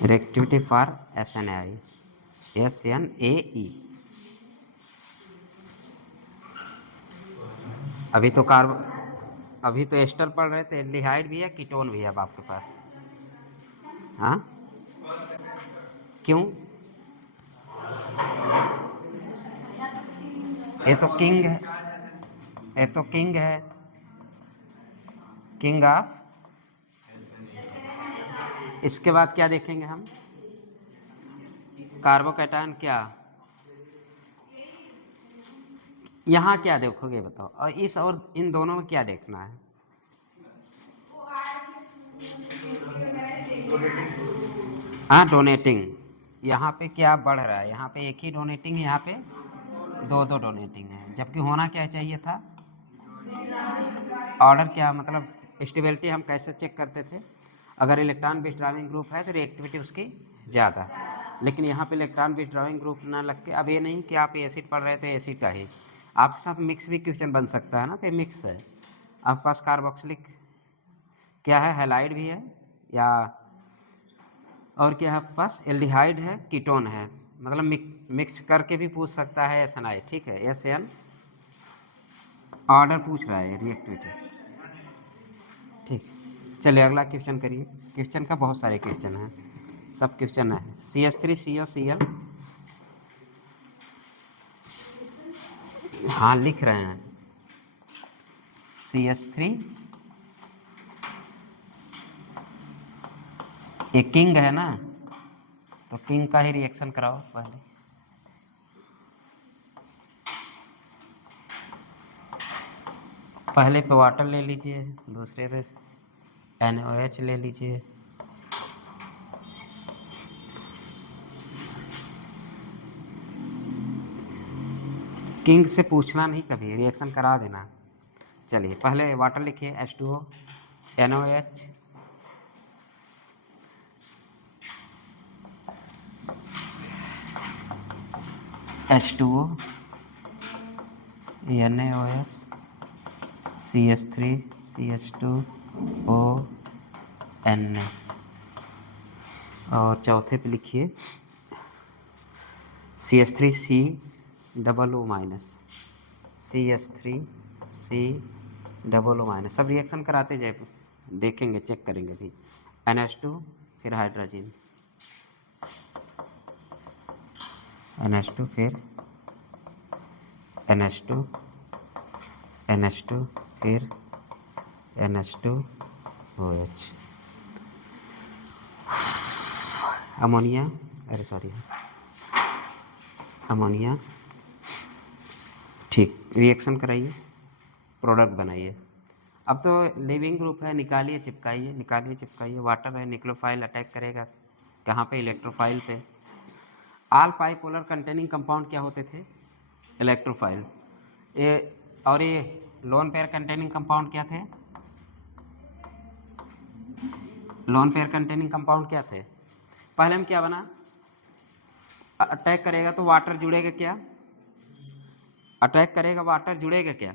Reactivity for SNAE, SNAE। अभी तो ester पढ़ रहे थे, एल्डिहाइड भी है, कीटोन भी है अब आपके पास। हाँ, क्यों? ये तो किंग है, ये तो किंग है, किंग ऑफ। इसके बाद क्या देखेंगे हम? कार्बोकैटायन क्या, यहाँ क्या देखोगे बताओ, और इस और इन दोनों में क्या देखना है? हाँ, डोनेटिंग। यहाँ पे क्या बढ़ रहा है? यहाँ पे एक ही डोनेटिंग, यहाँ पे दो दो डोनेटिंग है, जबकि होना क्या चाहिए था? ऑर्डर क्या मतलब? स्टेबिलिटी हम कैसे चेक करते थे? अगर इलेक्ट्रॉन विथड्रॉइंग ग्रुप है तो रिएक्टिविटी उसकी ज़्यादा, लेकिन यहाँ पे इलेक्ट्रॉन विथड्रॉइंग ग्रुप ना लग के, अब ये नहीं कि आप एसिड पढ़ रहे थे एसिड का ही, आपके साथ मिक्स भी क्वेश्चन बन सकता है ना, तो ये मिक्स है आपके पास। कार्बोक्सिलिक क्या है? हैलाइड भी है, या और क्या है आपके पास? एल्डिहाइड है, कीटोन है, मतलब मिक्स करके भी पूछ सकता है SNI। ठीक है, SN ऑर्डर पूछ रहा है रिएक्टिविटी। ठीक, चलिए अगला क्वेश्चन करिए। क्वेश्चन का बहुत सारे क्वेश्चन हैं, सब क्वेश्चन है। CH3COCl, हाँ लिख रहे हैं। CH3 ये किंग है ना, तो किंग का ही रिएक्शन कराओ पहले। पहले पे वाटर ले लीजिए, दूसरे पे NaOH ले लीजिए। किंग से पूछना नहीं कभी, रिएक्शन करा देना। चलिए पहले वाटर लिखिए, H2O, NaOH, H2O, NaOH, CH3, CH2O, Na, और चौथे पे लिखिए CH3COO माइनस, CH3COO माइनस। सब रिएक्शन कराते जाए, देखेंगे चेक करेंगे भी। NH2 फिर हाइड्रोजन, NH2 फिर NH2, NH2 फिर NH2OH, अमोनिया, अरे सॉरी, अमोनिया। ठीक, रिएक्शन कराइए, प्रोडक्ट बनाइए। अब तो लिविंग ग्रुप है, निकालिए चिपकाइए, निकालिए चिपकाइए। वाटर है, निक्लोफाइल अटैक करेगा कहाँ पे? इलेक्ट्रोफाइल पे। ऑल बाइपोलर कंटेनिंग कंपाउंड क्या होते थे? इलेक्ट्रोफाइल। ये और ये लोन पेयर कंटेनिंग कंपाउंड क्या थे? लोन पेयर कंटेनिंग कंपाउंड क्या थे? पहले में क्या बना? अटैक करेगा तो वाटर जुड़ेगा क्या? अटैक करेगा वाटर जुड़ेगा क्या?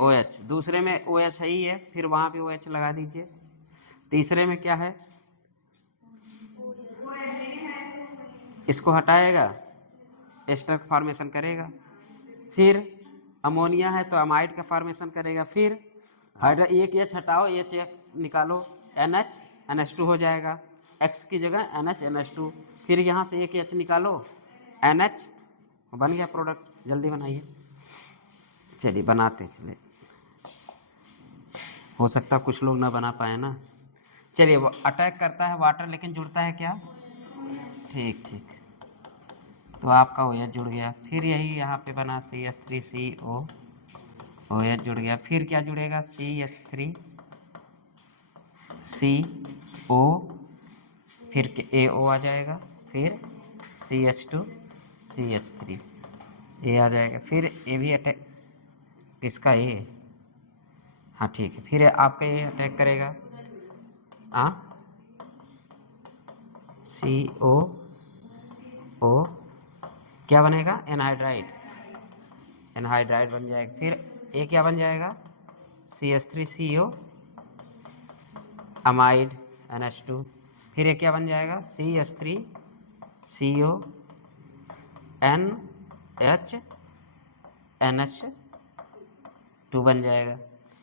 OH। दूसरे में OH है ही है, फिर वहाँ भी OH लगा दीजिए। तीसरे में क्या है? इसको हटाएगा, एस्टर का फॉर्मेशन करेगा। फिर अमोनिया है तो अमाइड का फॉर्मेशन करेगा। फिर एक H हटाओ, H निकालो, NH, NH2 हो जाएगा। X की जगह NH, NH2। फिर यहाँ से एक H निकालो, NH, बन गया प्रोडक्ट। जल्दी बनाइए, चलिए बनाते चले, हो सकता कुछ लोग ना बना पाए ना। चलिए, वो अटैक करता है वाटर, लेकिन जुड़ता है क्या? ठीक ठीक, तो आपका OH जुड़ गया। फिर यही यहाँ पे बना CH3CO, OH जुड़ गया। फिर क्या जुड़ेगा? CH3CO, फिर AO आ जाएगा, फिर CH2, CH3, A आ जाएगा। फिर ये भी अटैक, किसका? A, हाँ ठीक है। फिर आपका ये अटैक करेगा, हाँ, COO, क्या बनेगा? एनहाइड्राइड, एनहाइड्राइड बन जाएगा। फिर ए क्या बन जाएगा? CH3CO, amide, NH2। फिर ये क्या बन जाएगा, CH3CONH2 बन जाएगा।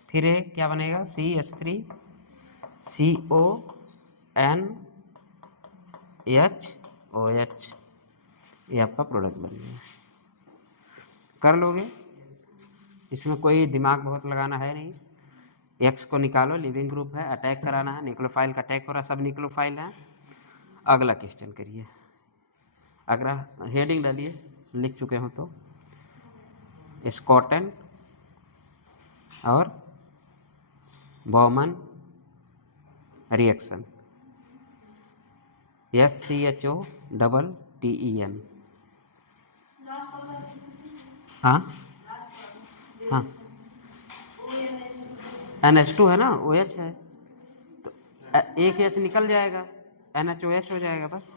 फिर ये क्या बनेगा, CH3CONHOH, ये आपका प्रोडक्ट बन गया। कर लोगे, इसमें कोई दिमाग बहुत लगाना है नहीं। एक्स को निकालो, लिविंग ग्रुप है, अटैक कराना है, न्यूक्लियोफाइल का अटैक हो रहा है, सब न्यूक्लियोफाइल है। अगला क्वेश्चन करिए, अगला हेडिंग डालिए, लिख चुके हो तो, स्कॉटन और बॉमन रिएक्शन, SCHOTTEN। हाँ हाँ, NH2 है ना, OH है, तो एक H निकल जाएगा, NHOH हो जाएगा बस।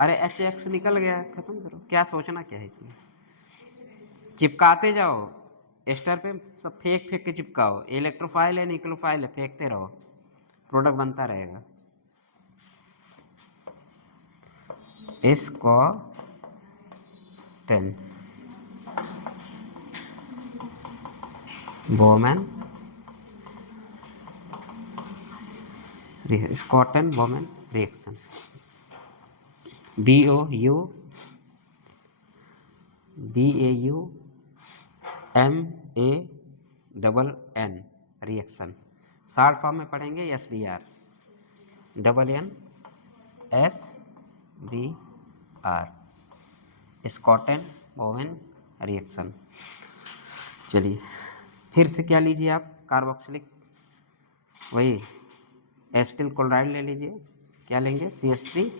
अरे HX निकल गया, खत्म करो, क्या सोचना क्या है इसमें। चिपकाते जाओ, एस्टर पे सब फेंक फेंक के चिपकाओ, इलेक्ट्रोफाइल है न्यूक्लियोफाइल है, फेंकते रहो, प्रोडक्ट बनता रहेगा। स्कॉटन Bowman reaction, BAUMANN reaction. Short form में पढ़ेंगे SBR, SBR, स्कॉटन बॉमन रिएक्शन। चलिए फिर से क्या लीजिए आप, कार्बोक्सिलिक, वही एसिटिल क्लोराइड ले लीजिए। क्या लेंगे, CH3COCl।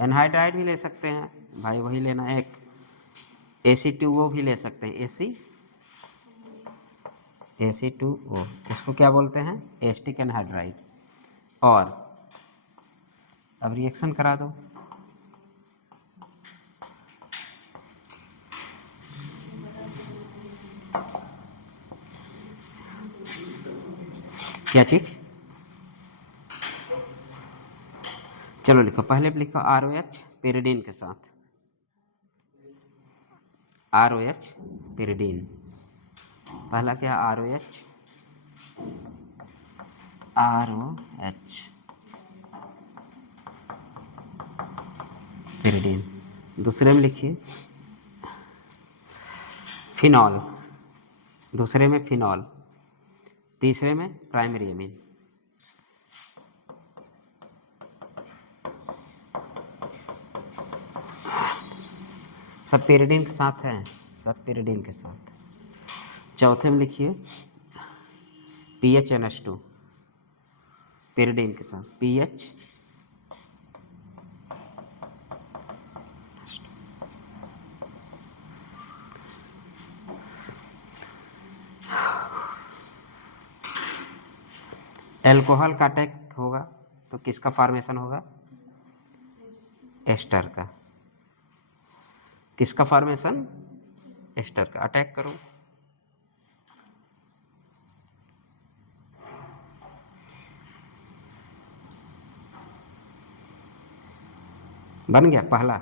एनहाइड्राइड भी ले सकते हैं भाई, वही लेना है। एक AC2O भी ले सकते हैं, AC2O, इसको क्या बोलते हैं, एसिटिक एनहाइड्राइड। और अब रिएक्शन करा दो। क्या चीज, चलो लिखो, पहले लिखो ROH पेरिडीन के साथ, ROH पेरिडीन। पहला क्या, ROH पेरिडीन। दूसरे में लिखिए फिनॉल, दूसरे में फिनॉल, तीसरे में प्राइमरी एमीन। सब पेरिडीन के साथ हैं, सब पेरिडीन के साथ। चौथे में लिखिए PHNH2 पेरिडीन के साथ, PH एल्कोहल का अटैक होगा तो किसका फॉर्मेशन होगा, एस्टर का। किसका फॉर्मेशन, एस्टर का। अटैक करो, बन गया पहला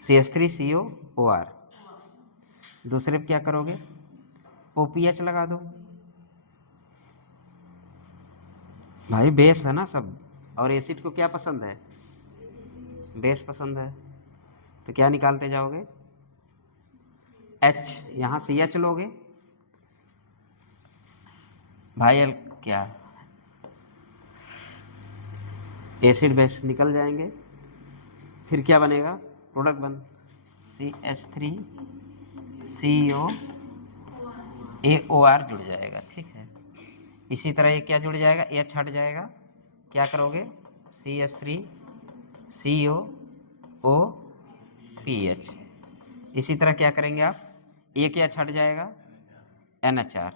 CH3COOR। दूसरे पे क्या करोगे, OPH लगा दो भाई, बेस है ना सब, और एसिड को क्या पसंद है, बेस पसंद है, तो क्या निकालते जाओगे, H, यहाँ CH लोगे भाई, क्या एसिड बेस निकल जाएंगे, फिर क्या बनेगा, प्रोडक्ट बन CH3COAOR जुड़ जाएगा, ठीक है। इसी तरह ये क्या जुड़ जाएगा, H हट जाएगा, क्या करोगे, CH3COOPH। इसी तरह क्या करेंगे आप, एक H हट जाएगा, NHR,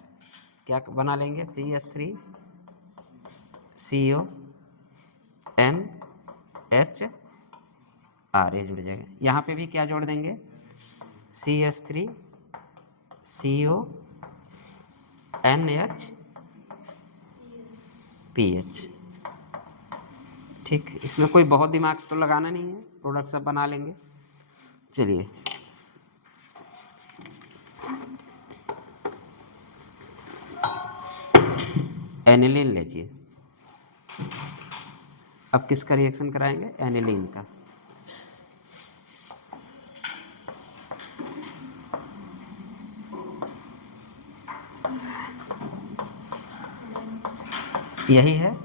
क्या बना लेंगे, CH3CONHR, ये जुड़ जाएगा। यहाँ पे भी क्या जोड़ देंगे, CH3 CO NH PH। ठीक, इसमें कोई बहुत दिमाग तो लगाना नहीं है, प्रोडक्ट सब बना लेंगे। चलिए एनिलीन लीजिए। अब किसका रिएक्शन कराएंगे? एनिलीन का। यही है,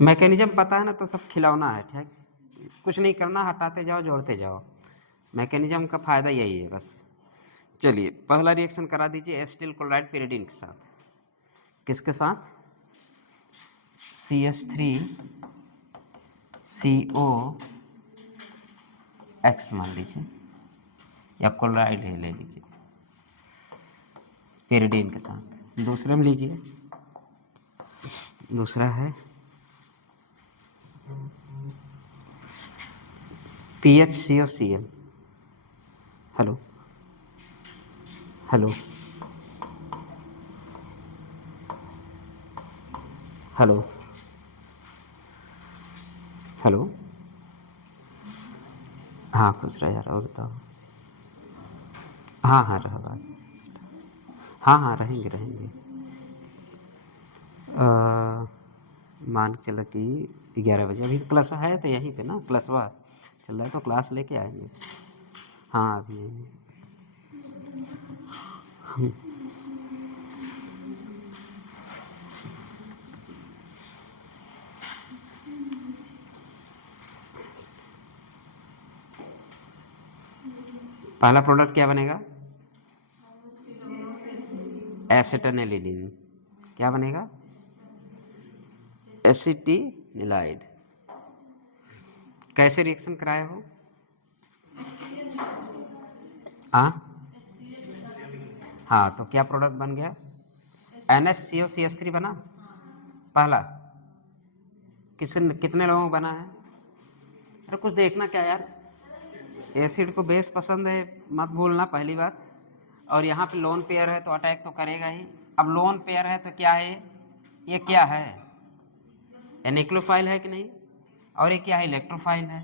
मैकेनिज्म पता है ना, तो सब खिलौना है। ठीक, कुछ नहीं करना, हटाते जाओ जोड़ते जाओ। मैकेनिज्म का फायदा यही है बस। चलिए पहला रिएक्शन करा दीजिए एसिटिल क्लोराइड pyridine के साथ। किसके साथ? CH3COX मान लीजिए, या क्लोराइड है ले लीजिए, pyridine के साथ। दूसरे में लीजिए, दूसरा है PHCOCl। Hello hello hello hello. हाँ खुश रह यार, और बताओ। हाँ हाँ रहा बात। हाँ हाँ रहेंगे रहेंगे। मान के चलो कि 11 बजे। अभी क्लास है तो यहीं पे ना, क्लासवा चल रहा है तो क्लास लेके आएंगे। हाँ अभी आएंगे। पहला प्रोडक्ट क्या बनेगा? एसिटानिलीन। क्या बनेगा? एसिटिनिलाइड। कैसे रिएक्शन कराए हो? हाँ तो क्या प्रोडक्ट बन गया? NHCOCH3 बना पहला। कितने लोगों को बना है? अरे कुछ देखना क्या यार, एसिड को बेस पसंद है मत भूलना, पहली बात। और यहाँ पे लोन पेयर है तो अटैक तो करेगा ही। अब लोन पेयर है तो क्या है ये क्या है? ये निक्लोफाइल है कि नहीं? और ये क्या है? इलेक्ट्रोफाइल है।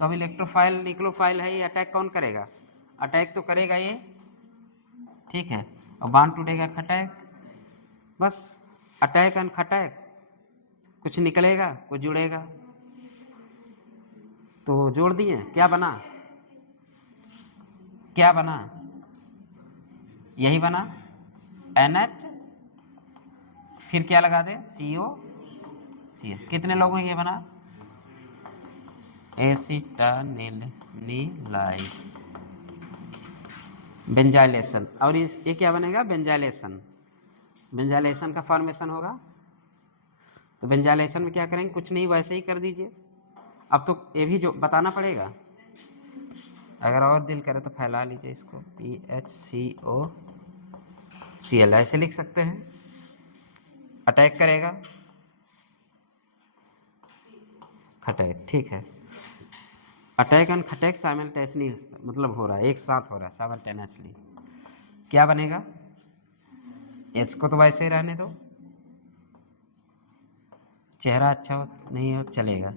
तो अब इलेक्ट्रोफाइल निक्लोफाइल है, ये अटैक कौन करेगा? अटैक तो करेगा ये, ठीक है। और बांध टूटेगा खटैक, बस अटैक एंड खटैक। कुछ निकलेगा कुछ जुड़ेगा, तो जोड़ दिए, क्या बना? क्या बना? यही बना NH, फिर क्या लगा दे? COCl। कितने लोगों में ये बना? एसिटानिलाइड बेंजाइलेशन। और ये क्या बनेगा? बेंजाइलेशन। बेंजाइलेशन का फॉर्मेशन होगा। तो बेंजाइलेशन में क्या करेंगे? कुछ नहीं, वैसे ही कर दीजिए। अब तो ये भी जो बताना पड़ेगा, अगर और दिल करे तो फैला लीजिए इसको। PHCOCl ऐसे लिख सकते हैं। अटैक करेगा खटैक, ठीक है। अटैक एंड खटैक साइमल्टेनियसली मतलब हो रहा है, एक साथ हो रहा है साइमल्टेनियसली। क्या बनेगा? एच को तो वैसे ही रहने दो, चेहरा अच्छा हो नहीं हो चलेगा।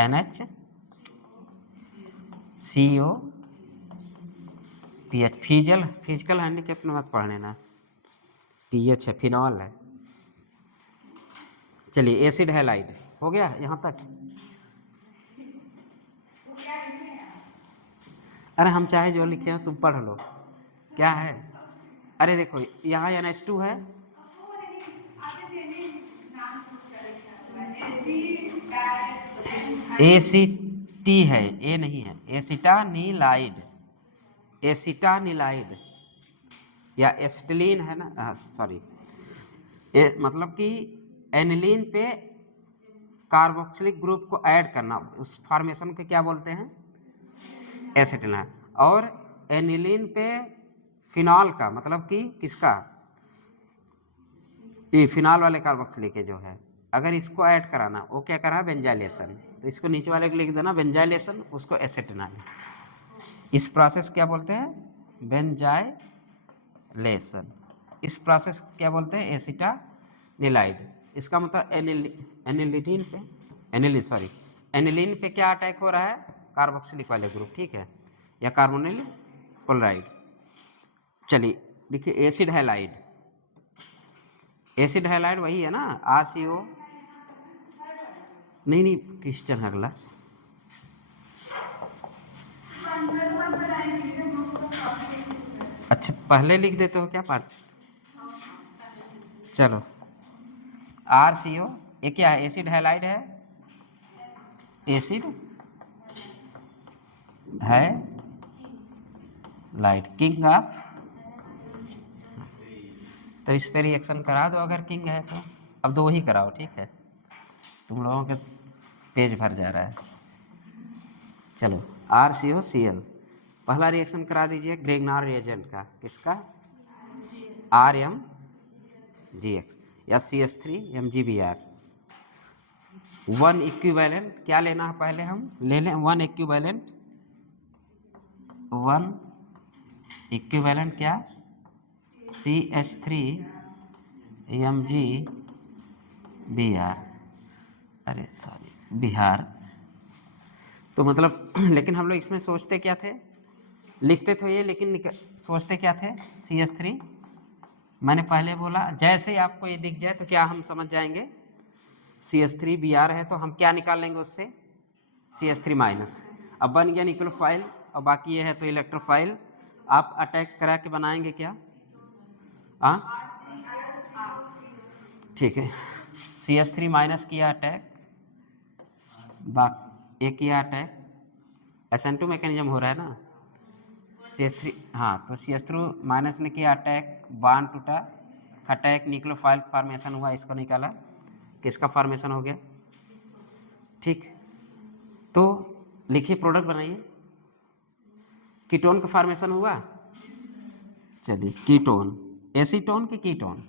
NH CO PH। Physical handicap में मत पढ़ने ना, PH है, फिनॉल है। चलिए एसिड हैलाइड हो गया यहाँ तक। अरे हम चाहे जो लिखे हो तुम पढ़ लो, क्या है? अरे देखो यहाँ NH2 है, ACT है, ए नहीं है, एसिटानिलाइड। एसिटानिलाइड या एसिटिलीन है ना, सॉरी, मतलब कि एनिलीन पे कार्बोक्सिलिक ग्रुप को ऐड करना, उस फॉर्मेशन को क्या बोलते हैं? एसिटिलीन। और एनिलीन पे फिनॉल का मतलब कि किसका? ये फिनॉल वाले कार्बोक्सिलिक जो है अगर इसको ऐड कराना, वो क्या करा बेंजाइलेशन, तो इसको नीचे वाले को लिख देना बेंजाइलेशन, उसको एसेटेनाल। इस प्रोसेस क्या बोलते हैं? बेंजाइलेशन। इस प्रोसेस क्या बोलते हैं? एसिटानिलाइड। इसका मतलब एनिलीन पे एनिलीन पे क्या अटैक हो रहा है? कार्बोक्सिलिक वाले ग्रुप, ठीक है, या कार्बोनिल क्लोराइड। चलिए देखिए एसिड हैलाइड, एसिड हैलाइड वही है ना, RCO, नहीं क्रिस्टन अगला। अच्छा पहले लिख देते हो क्या 5? चलो RCO, ये क्या है? एसिड हैलाइड है, एसिड है लाइट, किंग ऑफ। तो इस पर रिएक्शन करा दो अगर किंग है तो। अब 2 ही कराओ, ठीक है, तुम लोगों के पेज भर जा रहा है। चलो RCOCl, पहला रिएक्शन करा दीजिए ग्रेगनार रिएजेंट का, किसका? RMGX या CH3MgBr। 1 इक्विवेलेंट क्या लेना है? पहले हम ले लें 1 इक्विवेलेंट, 1 इक्विवेलेंट क्या? CH3MgBr, अरे सॉरी बिहार। तो मतलब लेकिन हम लोग इसमें सोचते क्या थे? लिखते तो ये, लेकिन सोचते क्या थे? CH3। मैंने पहले बोला जैसे ही आपको ये दिख जाए तो क्या हम समझ जाएंगे? CH3Br है तो हम क्या निकाल लेंगे उससे? CH3 minus. अब बन गया न्यूक्लियोफाइल, और बाकी ये है तो इलेक्ट्रोफाइल। आप अटैक करा के बनाएंगे क्या? हाँ ठीक है, CH3 माइनस किया अटैक, एक किया अटैक, SN2 मैकेनिज्म हो रहा है ना, CH3, हाँ तो CH3 माइनस ने किया अटैक, बांड टूटा, अटैक न्यूक्लियोफाइल फॉर्मेशन हुआ, इसको निकाला, किसका फॉर्मेशन हो गया? ठीक, तो लिखिए प्रोडक्ट बनाइए, कीटोन का फॉर्मेशन हुआ। चलिए कीटोन, एसीटोन की कीटोन?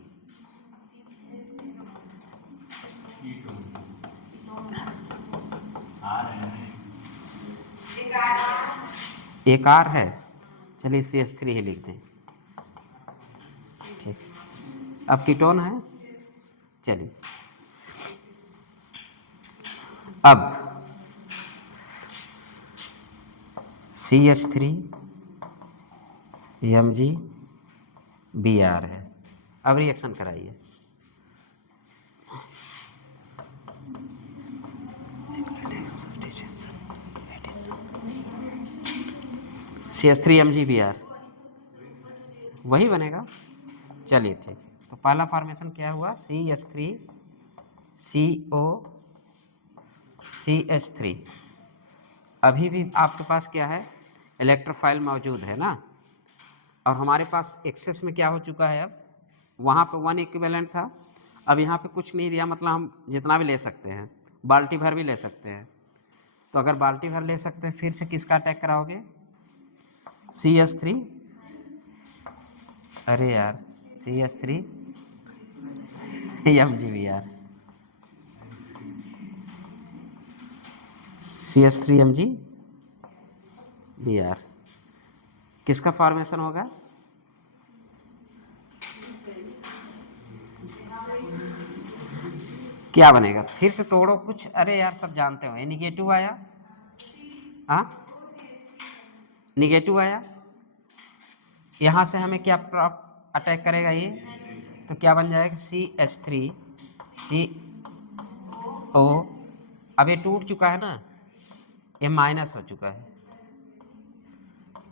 एक आर है, चलिए CH3 ही लिख दें, ठीक। अब कीटोन है, चलिए अब CH3MgBr है। अब रिएक्शन कराइए, CH3MgBr वही बनेगा। चलिए ठीक, तो पहला फॉर्मेशन क्या हुआ? CH3COCH3। अभी भी आपके पास क्या है? इलेक्ट्रोफाइल मौजूद है ना, और हमारे पास एक्सेस में क्या हो चुका है? अब वहाँ पे 1 इक्विवेलेंट था, अब यहाँ पे कुछ नहीं दिया, मतलब हम जितना भी ले सकते हैं, बाल्टी भर भी ले सकते हैं। तो अगर बाल्टी भर ले सकते हैं, फिर से किसका अटैक कराओगे? CH3, अरे यार CH3MgBr, CH3MgBr, किसका फॉर्मेशन होगा? क्या बनेगा? फिर से तोड़ो कुछ, अरे यार सब जानते हो, ये निगेटिव आया, हाँ निगेटिव आया, यहाँ से हमें क्या अटैक करेगा ये? तो क्या बन जाएगा? CH3CO, अब ये टूट चुका है ना, ये माइनस हो चुका है,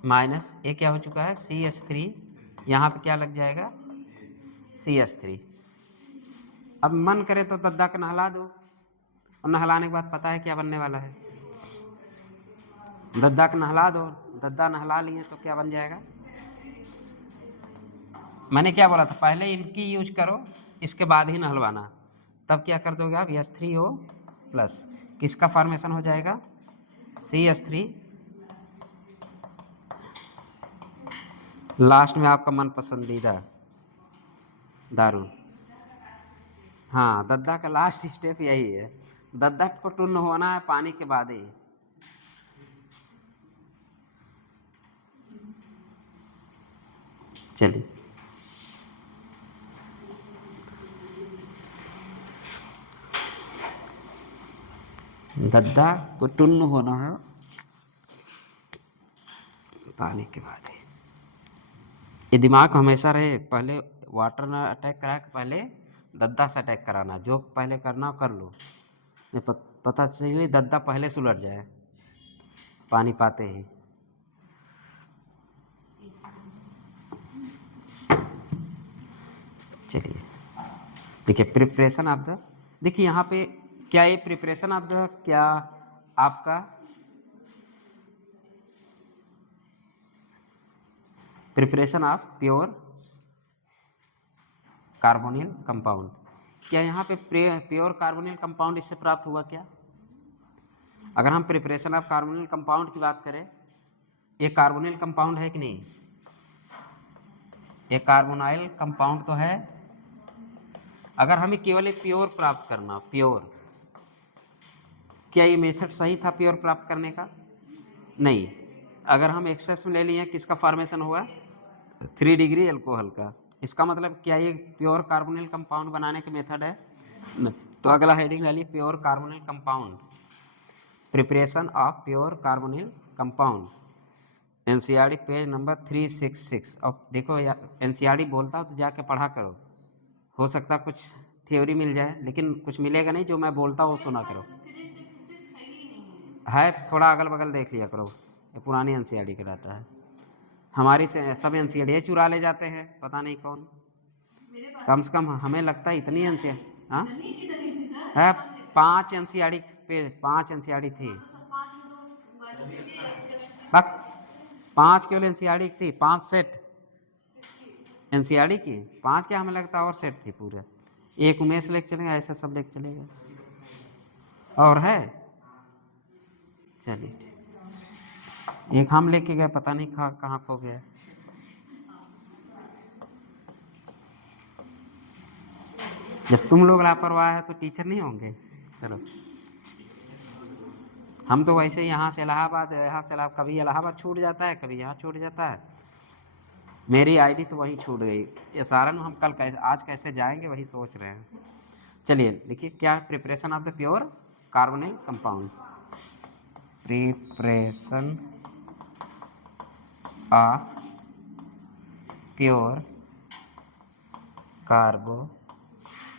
माइनस, ये क्या हो चुका है? CH3, यहाँ पे क्या लग जाएगा? CH3। अब मन करे तो दद्दा का नहला दो, और नहलाने के बाद पता है क्या बनने वाला है? दद्दा का नहला दो, दद्दा नहला लिए तो क्या बन जाएगा? मैंने क्या बोला था? पहले इनकी यूज करो, इसके बाद ही नहलवाना, तब क्या कर दोगे आप? H3O प्लस, किसका फॉर्मेशन हो जाएगा? CH3, लास्ट में आपका मन पसंदीदा दारू, हाँ, दद्दा का लास्ट स्टेप यही है, दद्दा को टुन्न होना है पानी के बाद ही। चलिए, दद्दा को टुन्न होना है पानी के बाद ही। ये दिमाग हमेशा रहे, पहले वाटर ना अटैक करा के पहले दद्दा से अटैक कराना, जो पहले करना हो कर लो, नहीं पता चले दद्दा पहले सुलट जाए पानी पाते ही। चलिए देखिए, प्रिपरेशन ऑफ द, देखिए यहाँ पे क्या ये प्रिपरेशन ऑफ द, क्या आपका preparation of pure carbonyl compound, क्या यहाँ पे प्योर कार्बोनिल कंपाउंड इससे प्राप्त हुआ क्या? अगर हम प्रिपरेशन ऑफ कार्बोनिल कंपाउंड की बात करें, ये कार्बोनिल कंपाउंड है कि नहीं? ये कार्बोनाइल कंपाउंड तो है। अगर हमें केवल एक प्योर प्राप्त करना, प्योर, क्या ये मेथड सही था प्योर प्राप्त करने का? नहीं। अगर हम एक्सेस में ले लिए, किसका फॉर्मेशन हुआ? 3 डिग्री अल्कोहल का। इसका मतलब क्या ये प्योर कार्बोनिल कंपाउंड बनाने के मेथड है? नहीं। तो अगला हेडिंग डालिए, pure carbonyl compound, preparation of pure carbonyl compound, NCERT page number 366। अब देखो यार, एनसीईआरटी बोलता हो तो जाके पढ़ा करो, हो सकता कुछ थ्योरी मिल जाए, लेकिन कुछ मिलेगा नहीं, जो मैं बोलता हूँ वो सुना करो। है, थोड़ा अगल बगल देख लिया करो, ये पुरानी एनसीईआरटी का डाटा है। हमारी से सब एनसीईआरटी चुरा ले जाते हैं, पता नहीं कौन। कम से कम हमें लगता है इतनी एनसीईआरटी, हाँ है, 5 एनसीईआरटी पे 5 एनसीईआरटी थी। बस 5 केवल एनसीईआरटी थी, 5 सेट एनसीईआरटी की, 5 क्या, हमें लगता है और सेट थी पूरे। एक उमेश लेके चलेगा, ऐसा सब लेके चलेगा। और है, चलिए एक हम लेके गए, पता नहीं कहाँ खो गया। जब तुम लोग लापरवाह है तो टीचर नहीं होंगे। चलो, हम तो वैसे यहाँ से इलाहाबाद, कभी इलाहाबाद छूट जाता है, कभी यहाँ छूट जाता है। मेरी आईडी तो वहीं छूट गई, ये सारण हम कल कैसे, आज कैसे जाएंगे वही सोच रहे हैं। चलिए लिखिए, क्या? Preparation of the pure carbonyl compound, preparation of pure carbonyl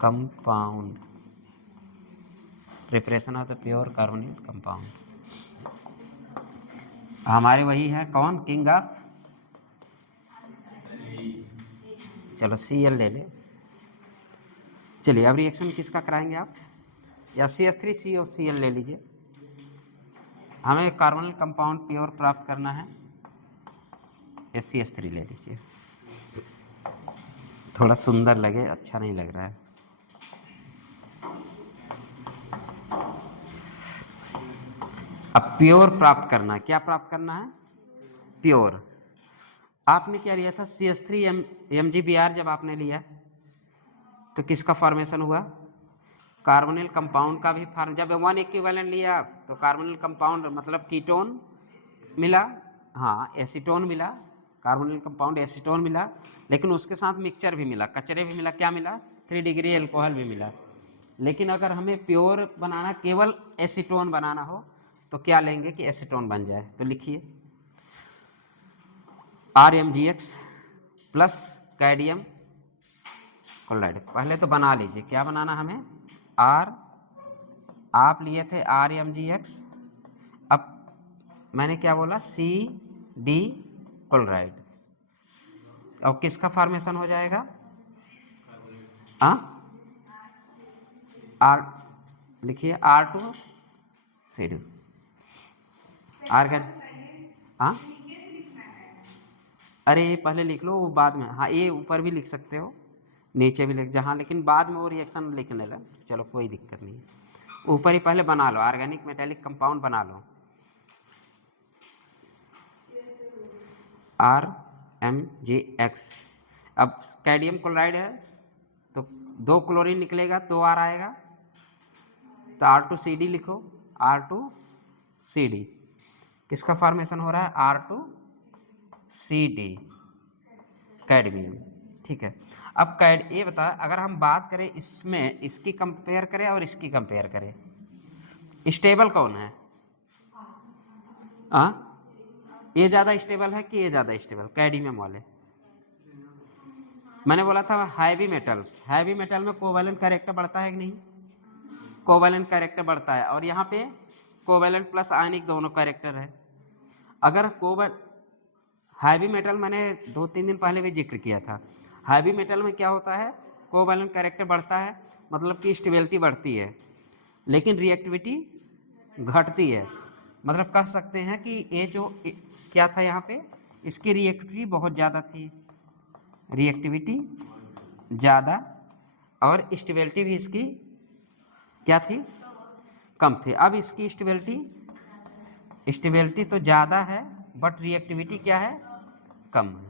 compound, preparation of the pure carbonyl compound. हमारे वही है कौन, किंग ऑफ, चलो Cl ले ले। चलिए अब रिएक्शन किसका कराएंगे आप, या CH3COCl ले लीजिए। हमें कार्बोनिल कंपाउंड प्योर प्राप्त करना है, CH3 ले लीजिए, थोड़ा सुंदर लगे, अच्छा नहीं लग रहा है। अब प्योर प्राप्त करना, क्या प्राप्त करना है? प्योर। आपने क्या लिया था, CH3MgBr जब आपने लिया तो किसका फॉर्मेशन हुआ? कार्बोनिल कंपाउंड का भी फॉर्म। जब 1 इक्विवेलेंट लिया तो कार्बोनिल कंपाउंड मतलब कीटोन मिला, हाँ एसीटोन मिला, कार्बोनिल कंपाउंड एसीटोन मिला, लेकिन उसके साथ मिक्सचर भी मिला, कचरे भी मिला। क्या मिला? 3 डिग्री अल्कोहल भी मिला। लेकिन अगर हमें प्योर बनाना, केवल एसीटोन बनाना हो तो क्या लेंगे कि एसीटोन बन जाए? तो लिखिए RMgX प्लस कैडियम क्लोराइड। पहले तो बना लीजिए, क्या बनाना हमें? आप लिए थे RMgX, अब मैंने क्या बोला? CD chloride. अब किसका फॉर्मेशन हो जाएगा? R, लिखिए R2 आर्गन, हाँ अरे ये पहले लिख लो, वो बाद में, हाँ ये ऊपर भी लिख सकते हो, नीचे भी लिख, जहाँ, लेकिन बाद में वो रिएक्शन लिखने लगा, चलो कोई दिक्कत नहीं। ऊपर ही पहले बना लो, ऑर्गेनिक मेटेलिक कंपाउंड बना लो, RMgX। अब कैडमियम क्लोराइड है तो 2 क्लोरीन निकलेगा, 2 R आएगा, तो R2CD लिखो, R2CD किसका फॉर्मेशन हो रहा है, R2CD कैडमियम। ठीक है, अब ये बता, अगर हम बात करें इसमें, इसकी कंपेयर करें और इसकी कंपेयर करें, स्टेबल कौन है? ये ज़्यादा स्टेबल है कि ये ज़्यादा स्टेबल? कैडमियम वाले। मैंने बोला था हैवी मेटल्स, हैवी मेटल में कोवैलेंट कैरेक्टर बढ़ता है कि नहीं? कोवैलेंट कैरेक्टर बढ़ता है, और यहाँ पे कोवैलेंट प्लस आयनिक दोनों कैरेक्टर है। अगर हैवी मेटल मैंने 2-3 दिन पहले भी जिक्र किया था, हैवी मेटल में क्या होता है, कोवैलेंट कैरेक्टर बढ़ता है, मतलब कि स्टेबिलिटी बढ़ती है, लेकिन रिएक्टिविटी घटती है। मतलब कह सकते हैं कि ये जो क्या था यहाँ पे, इसकी रिएक्टिविटी बहुत ज़्यादा थी, रिएक्टिविटी ज़्यादा, और स्टेबिलिटी भी इसकी क्या थी, कम थी। अब इसकी स्टेबिलिटी तो ज़्यादा है, बट रिएक्टिविटी क्या है, कम है।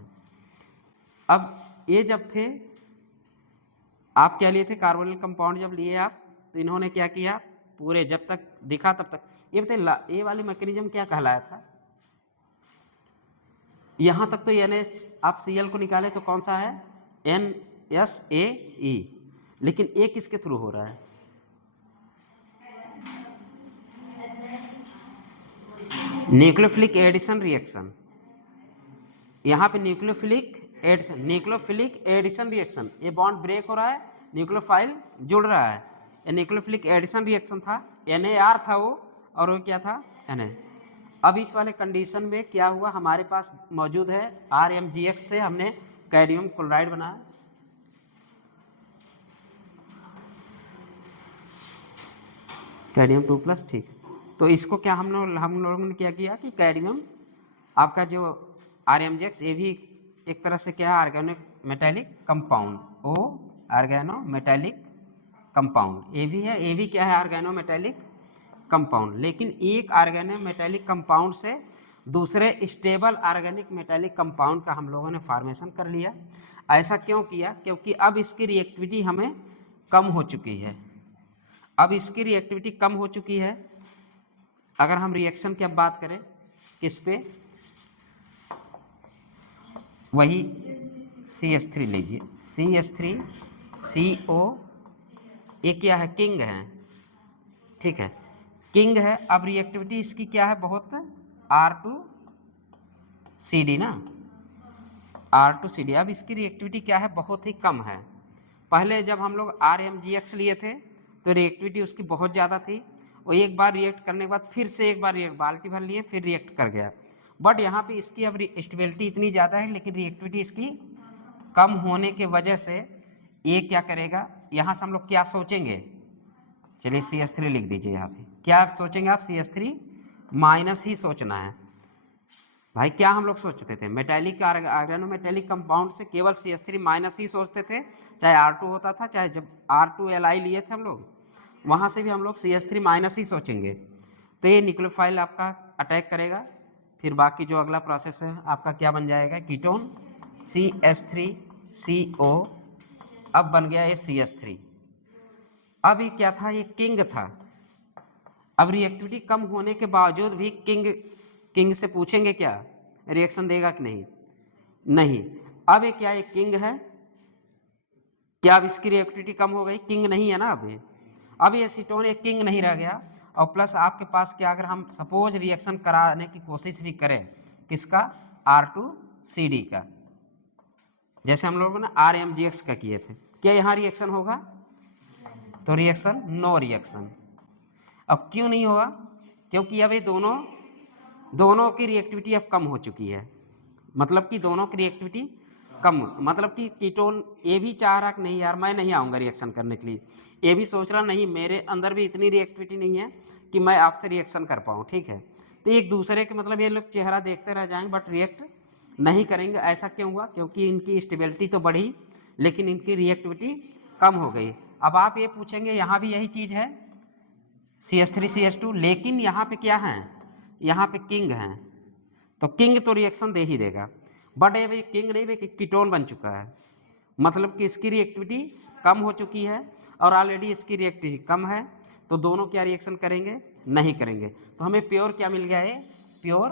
अब ये जब थे, आप क्या लिए थे, कार्बोनिल कंपाउंड जब लिए आप, तो इन्होंने क्या किया, पूरे जब तक दिखा तब तक, ये बताइए ये वाली मैकेनिज्म क्या कहलाया था? यहाँ तक तो NS, आप Cl को निकाले तो कौन सा है, NSAE, लेकिन ए किसके थ्रू हो रहा है, न्यूक्लियोफिलिक एडिशन रिएक्शन। यहाँ पे न्यूक्लियोफिलिक एडिशन रिएक्शन, ये बॉन्ड ब्रेक हो रहा है, न्यूक्लियोफाइल जुड़ रहा है, ये न्यूक्लियोफिलिक एडिशन रिएक्शन था, NAR था वो, और वो क्या था, Na। अब इस वाले कंडीशन में क्या हुआ, हमारे पास मौजूद है RMGX से हमने कैडमियम क्लोराइड बनाया, कैडमियम 2+, ठीक। तो इसको क्या हम लोगों ने क्या किया कि कैडमियम आपका जो RMGX, ये भी एक तरह से क्या है, organo metallic compound, organo metallic compound, ये भी है, ये भी क्या है, ऑर्गेनो मेटेलिक कंपाउंड। लेकिन एक ऑर्गेनो मेटेलिक कंपाउंड से दूसरे स्टेबल ऑर्गेनिक मेटेलिक कंपाउंड का हम लोगों ने फॉर्मेशन कर लिया। ऐसा क्यों किया, क्योंकि अब इसकी रिएक्टिविटी हमें कम हो चुकी है, अब इसकी रिएक्टिविटी कम हो चुकी है। अगर हम रिएक्शन की अब बात करें किस पे, वही CH3 लीजिए, CH3CO, ये क्या है, किंग है, ठीक है, किंग है। अब रिएक्टिविटी इसकी क्या है, बहुत, R2CD ना, R2CD। अब इसकी रिएक्टिविटी क्या है, बहुत ही कम है। पहले जब हम लोग RMGX लिए थे तो रिएक्टिविटी उसकी बहुत ज़्यादा थी, वो एक बार रिएक्ट करने के बाद फिर से एक बार बाल्टी भर लिए, फिर रिएक्ट कर गया। बट यहाँ पे इसकी अब स्टेबिलिटी इतनी ज़्यादा है, लेकिन रिएक्टिविटी इसकी कम होने के वजह से ये क्या करेगा, यहाँ से हम लोग क्या सोचेंगे, चलिए CH3 लिख दीजिए, यहाँ पे क्या सोचेंगे आप, CH3- ही सोचना है भाई। क्या हम लोग सोचते थे, मेटेलिक ऑर्गेनो मेटेलिक कंपाउंड से केवल CH3- ही सोचते थे, चाहे R2 होता था, चाहे जब R2Li लिए थे हम लोग, वहाँ से भी हम लोग CH3- ही सोचेंगे। तो ये न्यूक्लियोफाइल आपका अटैक करेगा, फिर बाकी जो अगला प्रोसेस है आपका क्या बन जाएगा, कीटोन CH3CO, अब बन गया ये CH3। अब ये क्या था, ये किंग था। अब रिएक्टिविटी कम होने के बावजूद भी किंग से पूछेंगे क्या, रिएक्शन देगा कि नहीं, नहीं। अब ये क्या, ये किंग है, क्या अब इसकी रिएक्टिविटी कम हो गई, किंग नहीं है ना अब ये एसीटोन एक किंग नहीं रह गया। और प्लस आपके पास क्या, अगर हम सपोज रिएक्शन कराने की कोशिश भी करें किसका, R2CD का, जैसे हम लोगों ने RMGX का किए थे, क्या यहाँ रिएक्शन होगा, तो रिएक्शन, नो रिएक्शन। अब क्यों नहीं होगा, क्योंकि अब ये दोनों की रिएक्टिविटी अब कम हो चुकी है, मतलब कि दोनों की रिएक्टिविटी कम, मतलब कि कीटोन ये भी चाह रहा कि नहीं यार मैं नहीं आऊँगा रिएक्शन करने के लिए, ये भी सोच रहा नहीं मेरे अंदर भी इतनी रिएक्टिविटी नहीं है कि मैं आपसे रिएक्शन कर पाऊँ, ठीक है। तो एक दूसरे के मतलब ये लोग चेहरा देखते रह जाएंगे बट रिएक्ट नहीं करेंगे। ऐसा क्यों हुआ, क्योंकि इनकी स्टेबिलिटी तो बढ़ी लेकिन इनकी रिएक्टिविटी कम हो गई। अब आप ये पूछेंगे यहाँ भी यही चीज़ है, CH3CH2, लेकिन यहाँ पे क्या है, यहाँ पे किंग है, तो किंग तो रिएक्शन दे ही देगा। बट ये किंग नहीं, कीटोन बन चुका है, मतलब कि इसकी रिएक्टिविटी कम हो चुकी है और ऑलरेडी इसकी रिएक्टिविटी कम है, तो दोनों क्या रिएक्शन करेंगे, नहीं करेंगे। तो हमें प्योर क्या मिल गया है, प्योर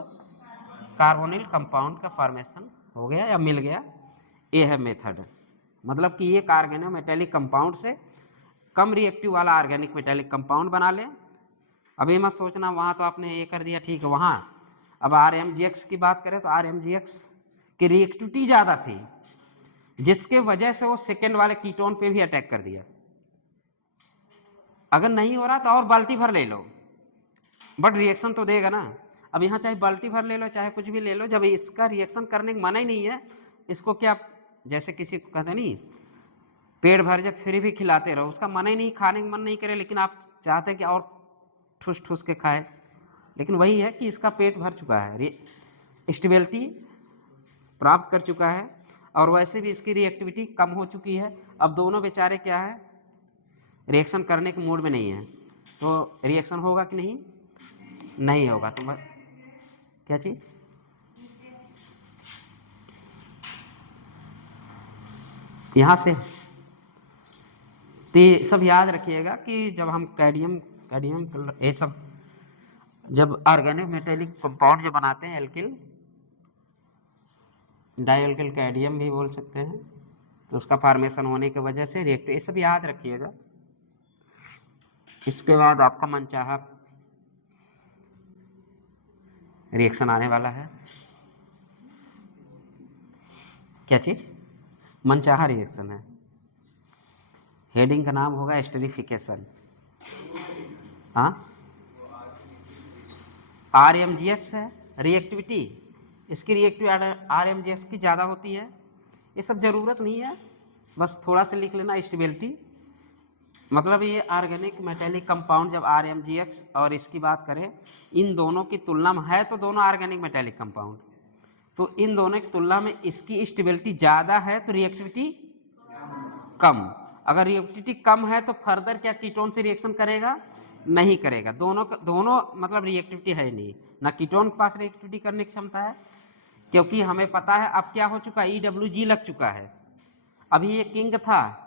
कार्बोनिल कंपाउंड का फॉर्मेशन हो गया या मिल गया। ये है मेथड, मतलब कि एक ऑर्गेनोमेटेलिक कंपाउंड से कम रिएक्टिव वाला ऑर्गेनिक मेटेलिक कंपाउंड बना लें। अभी मत सोचना वहाँ तो आपने ये कर दिया, ठीक है, वहाँ अब RMGX की बात करें तो RMGX की रिएक्टिविटी ज़्यादा थी, जिसके वजह से वो सेकेंड वाले कीटोन पे भी अटैक कर दिया। अगर नहीं हो रहा तो और बाल्टी भर ले लो, बट रिएक्शन तो देगा ना। अब यहाँ चाहे बाल्टी भर ले लो चाहे कुछ भी ले लो, जब इसका रिएक्शन करने का मन ही नहीं है, इसको क्या, जैसे किसी को कहते नहीं पेट भर जब फिर भी खिलाते रहो, उसका मन ही नहीं, खाने का मन नहीं करे, लेकिन आप चाहते हैं कि और ठूस ठूस के खाए। लेकिन वही है कि इसका पेट भर चुका है, स्टेबिलिटी प्राप्त कर चुका है, और वैसे भी इसकी रिएक्टिविटी कम हो चुकी है। अब दोनों बेचारे क्या है, रिएक्शन करने के मूड में नहीं है, तो रिएक्शन होगा कि नहीं, नहीं होगा। तो क्या चीज़, यहाँ से तो सब याद रखिएगा कि जब हम कैडियम ये सब जब ऑर्गेनिक मेटेलिक कंपाउंड जो बनाते हैं, एल्किल डाइएल्किल कैडियम भी बोल सकते हैं, तो उसका फॉर्मेशन होने की वजह से रिएक्टिव, ये सब याद रखिएगा। इसके बाद आपका मनचाहा रिएक्शन आने वाला है। क्या चीज़, मनचाहा रिएक्शन है, हेडिंग का नाम होगा एस्टरिफिकेशन। हाँ, RMGX है, रिएक्टिविटी इसकी RMGX की ज़्यादा होती है। ये सब ज़रूरत नहीं है, बस थोड़ा सा लिख लेना स्टेबिलिटी। मतलब ये ऑर्गेनिक मेटेलिक कंपाउंड जब RMGX और इसकी बात करें, इन दोनों की तुलना में है तो दोनों ऑर्गेनिक मेटेलिक कंपाउंड, तो इन दोनों की तुलना में इसकी स्टेबिलिटी ज़्यादा है तो रिएक्टिविटी कम। अगर रिएक्टिविटी कम है तो फर्दर क्या कीटोन से रिएक्शन करेगा, नहीं करेगा। दोनों मतलब रिएक्टिविटी है नहीं, ना कीटोन के पास रिएक्टिविटी करने की क्षमता है, क्योंकि हमें पता है अब क्या हो चुका है, EWG लग चुका है। अभी ये किंग था,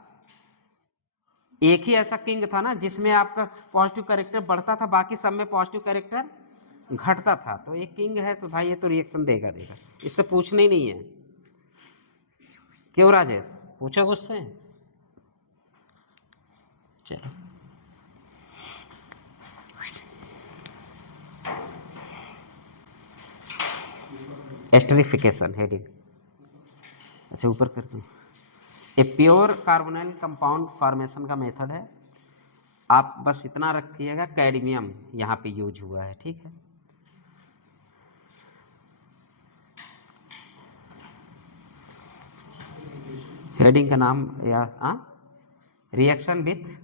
एक ही ऐसा किंग था ना जिसमें आपका पॉजिटिव कैरेक्टर बढ़ता था, बाकी सब में पॉजिटिव कैरेक्टर घटता था। तो ये किंग है तो भाई ये तो रिएक्शन देगा, इससे पूछना ही नहीं है। क्यों राजेश, पूछो उससे। चलो, एस्टरिफिकेशन हेडिंग, अच्छा ऊपर कर दूँ। ये प्योर कार्बोनाइल कंपाउंड फॉर्मेशन का मेथड है। आप बस इतना रखिएगा, कैडमियम यहाँ पे यूज हुआ है, ठीक है। हेडिंग का नाम या reaction with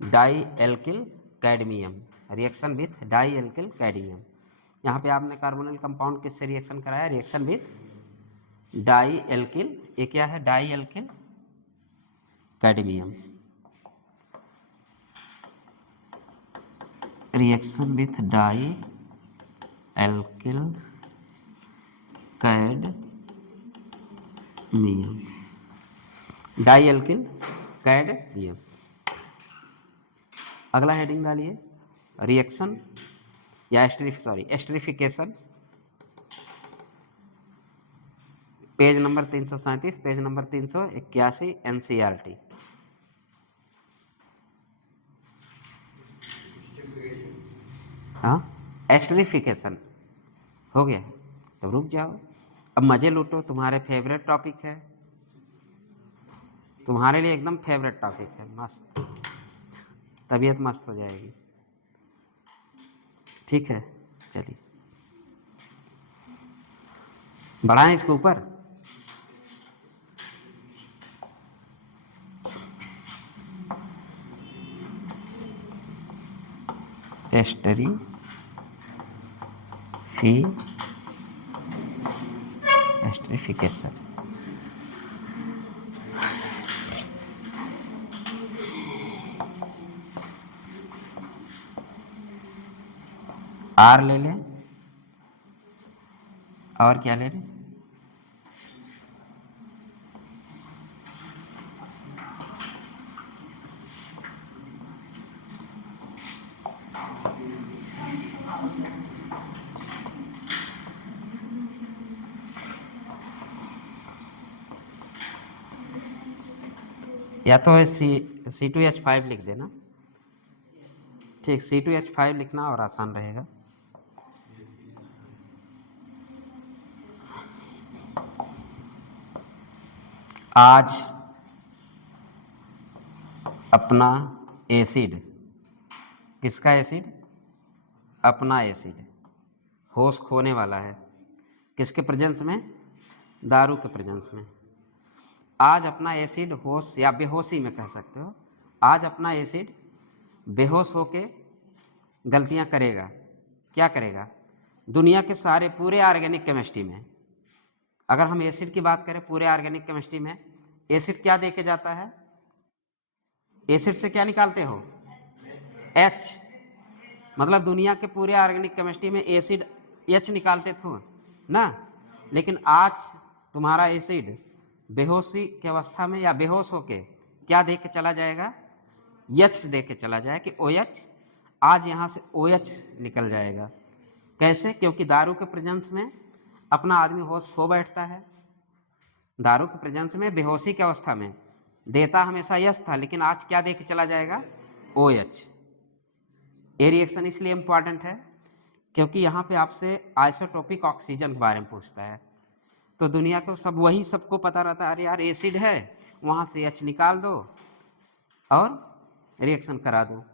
dialkyl cadmium, reaction with dialkyl cadmium. यहाँ पे आपने कार्बोनिल कंपाउंड किससे रिएक्शन कराया, रिएक्शन विथ डाई एल्किल, ये क्या है, dialkyl cadmium, reaction with dialkyl cadmium, dialkyl cadmium. अगला हेडिंग डालिए, रिएक्शन या esterification, page number 337, page number 381 NCERT। हाँ, एस्टरिफिकेशन हो गया तो रुक जाओ, अब मजे लूटो, तुम्हारे फेवरेट टॉपिक है, तुम्हारे लिए एकदम फेवरेट टॉपिक है, मस्त, तबीयत मस्त हो जाएगी, ठीक है। चलिए बढ़ाएं इसके ऊपर, एस्टरिफिकेशन, R ले लें और क्या ले लें, या तो C2H5 लिख देना, ठीक, C2H5 लिखना और आसान रहेगा। आज अपना एसिड, किसका एसिड? अपना एसिड होश खोने वाला है, किसके प्रेजेंस में? दारू के प्रेजेंस में। आज अपना एसिड होश या बेहोशी में कह सकते हो, आज अपना एसिड बेहोश होके गलतियां करेगा। क्या करेगा? दुनिया के सारे पूरे ऑर्गेनिक केमिस्ट्री में, अगर हम एसिड की बात करें पूरे ऑर्गेनिक केमिस्ट्री में, एसिड क्या दे के जाता है? एसिड से क्या निकालते हो? H। मतलब दुनिया के पूरे ऑर्गेनिक केमिस्ट्री में एसिड H निकालते थे ना, लेकिन आज तुम्हारा एसिड बेहोशी की अवस्था में या बेहोश होके क्या दे के चला जाएगा? H दे के चला जाए कि OH। आज यहाँ से OH निकल जाएगा। कैसे? क्योंकि दारू के प्रेजेंस में अपना आदमी होश खो बैठता है। दारू के प्रेजेंस में बेहोशी की अवस्था में देता हमेशा H था, लेकिन आज क्या दे के चला जाएगा? OH। ये रिएक्शन इसलिए इम्पॉर्टेंट है क्योंकि यहाँ पे आपसे आइसोटोपिक ऑक्सीजन के बारे में पूछता है। तो दुनिया को सब वही सबको पता रहता है, अरे यार एसिड है, वहाँ से H निकाल दो और रिएक्शन करा दो।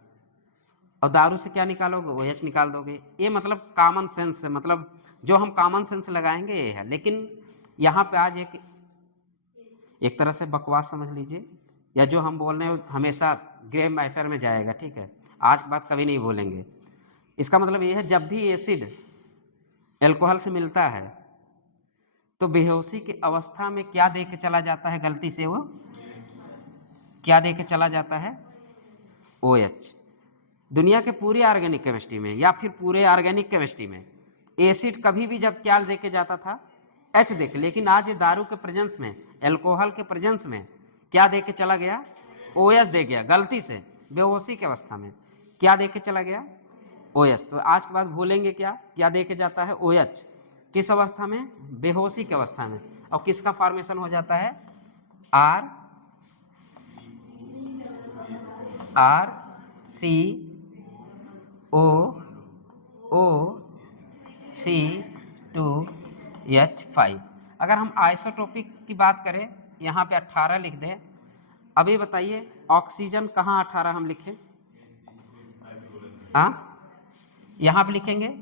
और दारू से क्या निकालोगे? OH निकाल दोगे। ये मतलब कॉमन सेंस है, मतलब जो हम कॉमन सेंस लगाएंगे ये है। लेकिन यहाँ पे आज एक तरह से बकवास समझ लीजिए, या जो हम बोल रहे हैं हमेशा ग्रे मैटर में जाएगा, ठीक है, आज की बात कभी नहीं बोलेंगे। इसका मतलब ये है जब भी एसिड एल्कोहल से मिलता है तो बेहोशी की अवस्था में क्या दे के चला जाता है? गलती से वो क्या दे के चला जाता है? OH। दुनिया के पूरे ऑर्गेनिक केमिस्ट्री में या फिर पूरे ऑर्गेनिक केमिस्ट्री में एसिड कभी भी जब क्या दे के जाता था? H दे के। लेकिन आज ये दारू के प्रेजेंस में, एल्कोहल के प्रेजेंस में क्या दे के चला गया? OH दे गया गलती से। बेहोशी की अवस्था में क्या दे के चला गया? OH। तो आज के बाद भूलेंगे क्या दे के जाता है? OH। किस अवस्था में? बेहोशी की अवस्था में। और किसका फॉर्मेशन हो जाता है? RCOOC2H5। अगर हम आइसोटोपिक की बात करें, यहाँ पे 18 लिख दें। अभी बताइए ऑक्सीजन कहाँ 18 हम लिखें? हाँ, यहाँ पे लिखेंगे।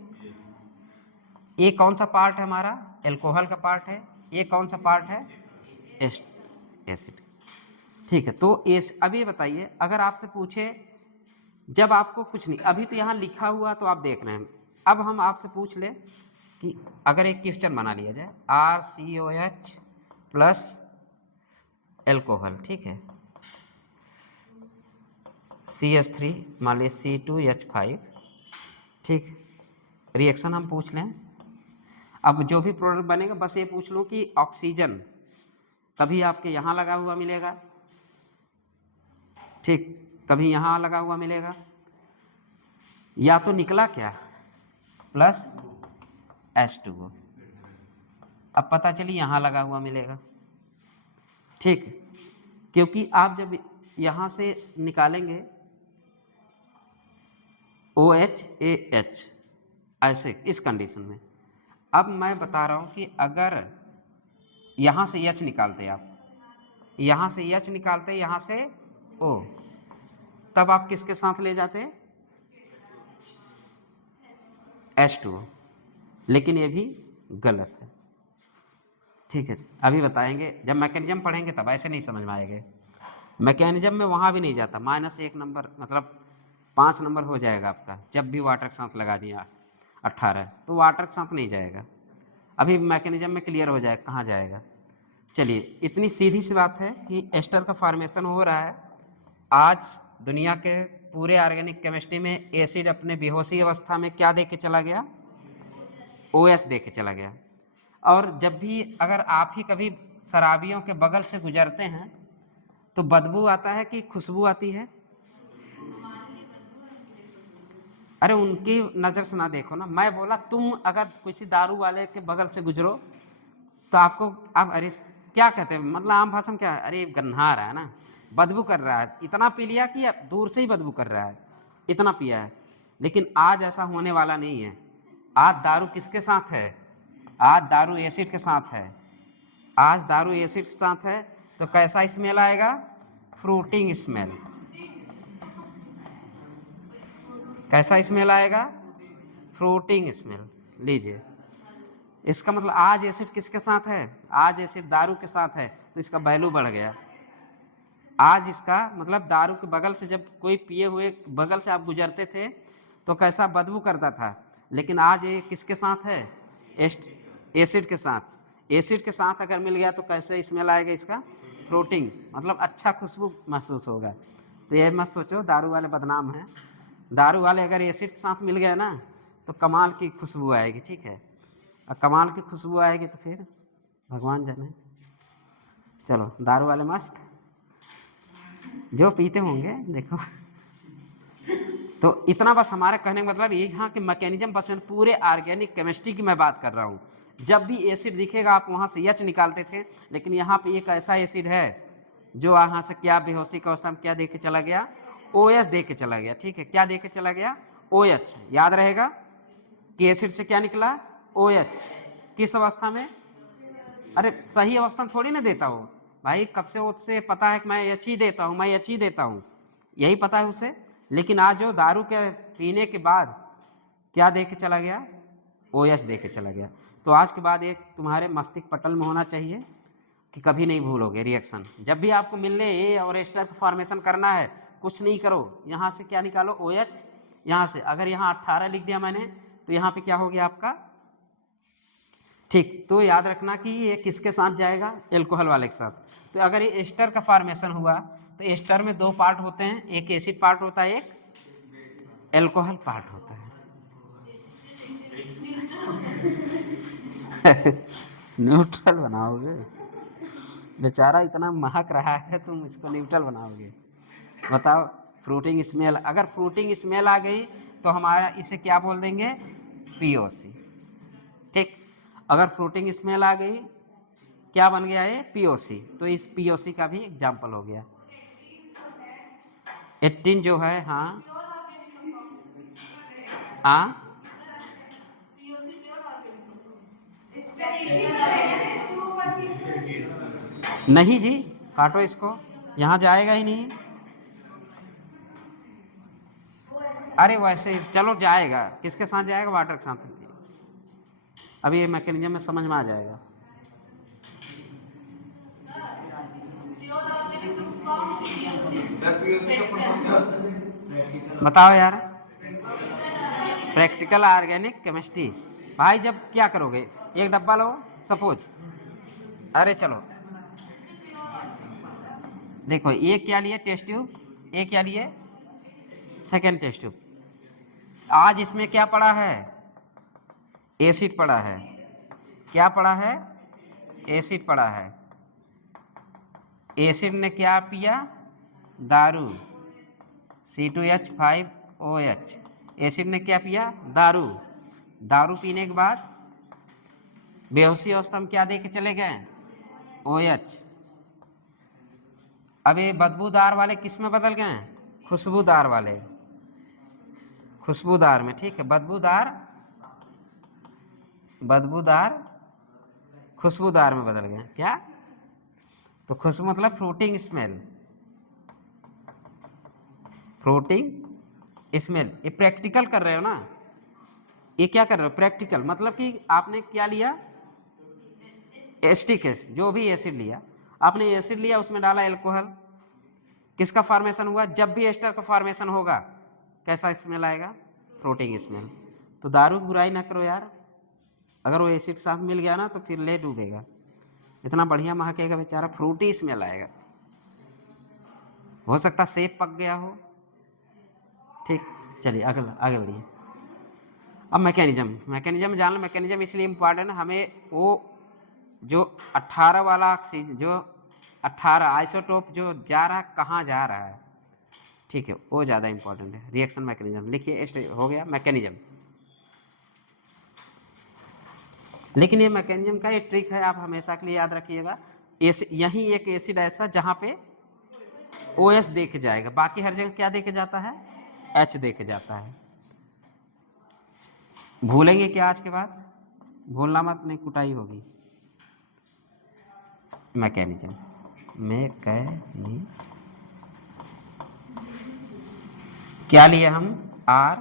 ये कौन सा पार्ट है हमारा? एल्कोहल का पार्ट है। ये कौन सा पार्ट है? एसिड। ठीक है, तो अभी बताइए अगर आपसे पूछे, जब आपको कुछ नहीं, अभी तो यहाँ लिखा हुआ तो आप देख रहे हैं, अब हम आपसे पूछ ले कि अगर एक क्वेश्चन बना लिया जाए, RCOH प्लस एल्कोहल, ठीक है, CH3 मान लीजिए C2H5, ठीक, रिएक्शन हम पूछ लें। अब जो भी प्रोडक्ट बनेगा बस ये पूछ लो कि ऑक्सीजन कभी आपके यहाँ लगा हुआ मिलेगा, ठीक, कभी यहाँ लगा हुआ मिलेगा, या तो निकला क्या? Plus H2O। अब पता चली यहाँ लगा हुआ मिलेगा, ठीक, क्योंकि आप जब यहाँ से निकालेंगे OH ऐसे इस कंडीशन में। अब मैं बता रहा हूँ कि अगर यहाँ से H निकालते, आप यहाँ से H निकालते, यहाँ से O, तब आप किसके साथ ले जाते? H2O। लेकिन ये भी गलत है, ठीक है, अभी बताएंगे। जब मैकेनिज्म पढ़ेंगे तब ऐसे नहीं समझ में आएंगे। मैकेनिज्म में वहाँ भी नहीं जाता, -1 नंबर, मतलब 5 नंबर हो जाएगा आपका। जब भी वाटर के साथ लगा दिया 18 तो वाटर के साथ नहीं जाएगा। अभी मैकेनिज्म में क्लियर हो जाएगा कहाँ जाएगा। चलिए, इतनी सीधी सी बात है कि एस्टर का फॉर्मेशन हो रहा है। आज दुनिया के पूरे ऑर्गेनिक केमिस्ट्री में एसिड अपने बेहोशी अवस्था में क्या दे के चला गया? OH दे के चला गया। और जब भी अगर आप ही कभी शराबियों के बगल से गुजरते हैं तो बदबू आता है कि खुशबू आती है? अरे उनकी नज़र से ना देखो ना, मैं बोला तुम अगर किसी दारू वाले के बगल से गुजरो तो आपको आप अरे क्या कहते हैं, मतलब आम भाषा में क्या, अरे गन्हा रहा है ना, बदबू कर रहा है, इतना पी लिया कि दूर से ही बदबू कर रहा है, इतना पिया है। लेकिन आज ऐसा होने वाला नहीं है। आज दारू किसके साथ है? आज दारू एसिड के साथ है। आज दारू एसिड के साथ है तो कैसा स्मेल आएगा? Fruiting smell. कैसा स्मेल आएगा? Fruiting smell. लीजिए, इसका मतलब आज एसिड किसके साथ है? आज एसिड दारू के साथ है, तो इसका वैल्यू बढ़ गया। आज इसका मतलब दारू के बगल से जब कोई पिए हुए बगल से आप गुजरते थे तो कैसा बदबू करता था, लेकिन आज ये किसके साथ है? एसिड के साथ। एसिड के साथ अगर मिल गया तो कैसे स्मेल आएगा इसका? फ्रूटिंग, मतलब अच्छा खुशबू महसूस होगा। तो ये मत सोचो दारू वाले बदनाम हैं। दारू वाले अगर एसिड के साथ मिल गया ना तो कमाल की खुशबू आएगी, ठीक है। और कमाल की खुशबू आएगी तो फिर भगवान जाने। चलो, दारू वाले मस्त, जो पीते होंगे देखो। तो इतना बस हमारे कहने का मतलब ये, यहाँ के मैकेनिज्म बस पूरे ऑर्गेनिक केमिस्ट्री की मैं बात कर रहा हूँ। जब भी एसिड दिखेगा आप वहाँ से एच निकालते थे, लेकिन यहाँ पे एक ऐसा एसिड है जो यहाँ से क्या बेहोशी का अवस्था में क्या दे के चला गया? OH दे के चला गया, ठीक है। क्या दे के चला गया? OH। याद रहेगा कि एसिड से क्या निकला? OH। किस अवस्था में? अरे सही अवस्था में थोड़ी ना देता हो भाई, कब से उससे पता है कि मैं एच ही देता हूँ, मैं एच ही देता हूँ, यही पता है उसे। लेकिन आज जो दारू के पीने के बाद क्या दे के चला गया? OH दे के चला गया। तो आज के बाद एक तुम्हारे मस्तिष्क पटल में होना चाहिए कि कभी नहीं भूलोगे रिएक्शन। जब भी आपको मिलने ए और एस्टर का फॉर्मेशन करना है, कुछ नहीं करो, यहाँ से क्या निकालो? OH। यहाँ से अगर यहाँ 18 लिख दिया मैंने तो यहाँ पे क्या हो गया आपका? ठीक। तो याद रखना कि ये किसके साथ जाएगा? एल्कोहल वाले के साथ। तो अगर ये एस्टर का फॉर्मेशन हुआ तो एस्टर में दो पार्ट होते हैं, एक एसिड पार्ट होता है, एक एल्कोहल पार्ट होता है। न्यूट्रल बनाओगे? बेचारा इतना महक रहा है, तुम इसको न्यूट्रल बनाओगे? बताओ। फ्रूटिंग स्मेल, अगर फ्रूटिंग स्मेल आ गई तो हमारा इसे क्या बोल देंगे? POC। ठीक। अगर फ्रूटिंग स्मेल आ गई क्या बन गया? ये POC। तो इस POC का भी एग्जाम्पल हो गया 18 जो है। हाँ हाँ, नहीं जी, काटो इसको, यहाँ जाएगा ही नहीं। अरे वैसे चलो जाएगा, किसके साथ जाएगा? वाटर के साथ। अभी ये मैकेनिज्म में समझ में आ जाएगा। बताओ यार, प्रैक्टिकल ऑर्गेनिक केमिस्ट्री। भाई जब क्या करोगे, एक डब्बा लो सपोज, अरे चलो देखो, ये क्या लिए? Test tube. ये क्या लिए? Second test tube. आज इसमें क्या पड़ा है? एसिड पड़ा है। क्या पड़ा है? एसिड पड़ा है। एसिड ने क्या पिया? दारू, C2H5OH। एसिड ने क्या पिया? दारू। दारू पीने के बाद बेहोशी अवस्था में क्या दे के चले गए? OH। अब ये बदबूदार वाले किस में बदल गए? खुशबूदार वाले, खुशबूदार में, ठीक है। बदबूदार, बदबूदार खुशबूदार में बदल गए। क्या? तो खुशबू मतलब फ्रूटिंग स्मेल, फ्रूटिंग स्मेल। ये प्रैक्टिकल कर रहे हो ना, ये क्या कर रहे हो? प्रैक्टिकल, मतलब कि आपने क्या लिया? एस्टिक एसिड, जो भी एसिड लिया आपने, एसिड लिया उसमें डाला एल्कोहल, किसका फॉर्मेशन हुआ? जब भी एस्टर का फॉर्मेशन होगा कैसा स्मेल आएगा? Fruiting smell. तो दारू की बुराई ना करो यार, अगर वो एसिड साथ मिल गया ना तो फिर ले डूबेगा, इतना बढ़िया महकेगा बेचारा, फ्रूटी स्मेल आएगा। हो सकता सेब पक गया हो। ठीक, चलिए आगे आगे बढ़िए। अब मैकेनिज्म जान लो। मैकेनिज्म इसलिए इम्पॉर्टेंट है, हमें वो जो 18 वाला ऑक्सीजन, जो 18 आइसोटोप जो जा रहा है, कहाँ जा रहा है, ठीक है, वो ज़्यादा इंपॉर्टेंट है। रिएक्शन मैकेनिज्म लिखिए, हो गया मैकेनिज्म। लेकिन ये मैकेनिज्म का एक ट्रिक है, आप हमेशा के लिए याद रखिएगा, यही एक एसिड ऐसा जहाँ पे OH दे के जाएगा, बाकी हर जगह क्या दे के जाता है, H दे के जाता है। भूलेंगे क्या आज के बाद? भूलना मत, नहीं कुटाई होगी। मैकेनिज्म क्या लिए हम, RCOOH,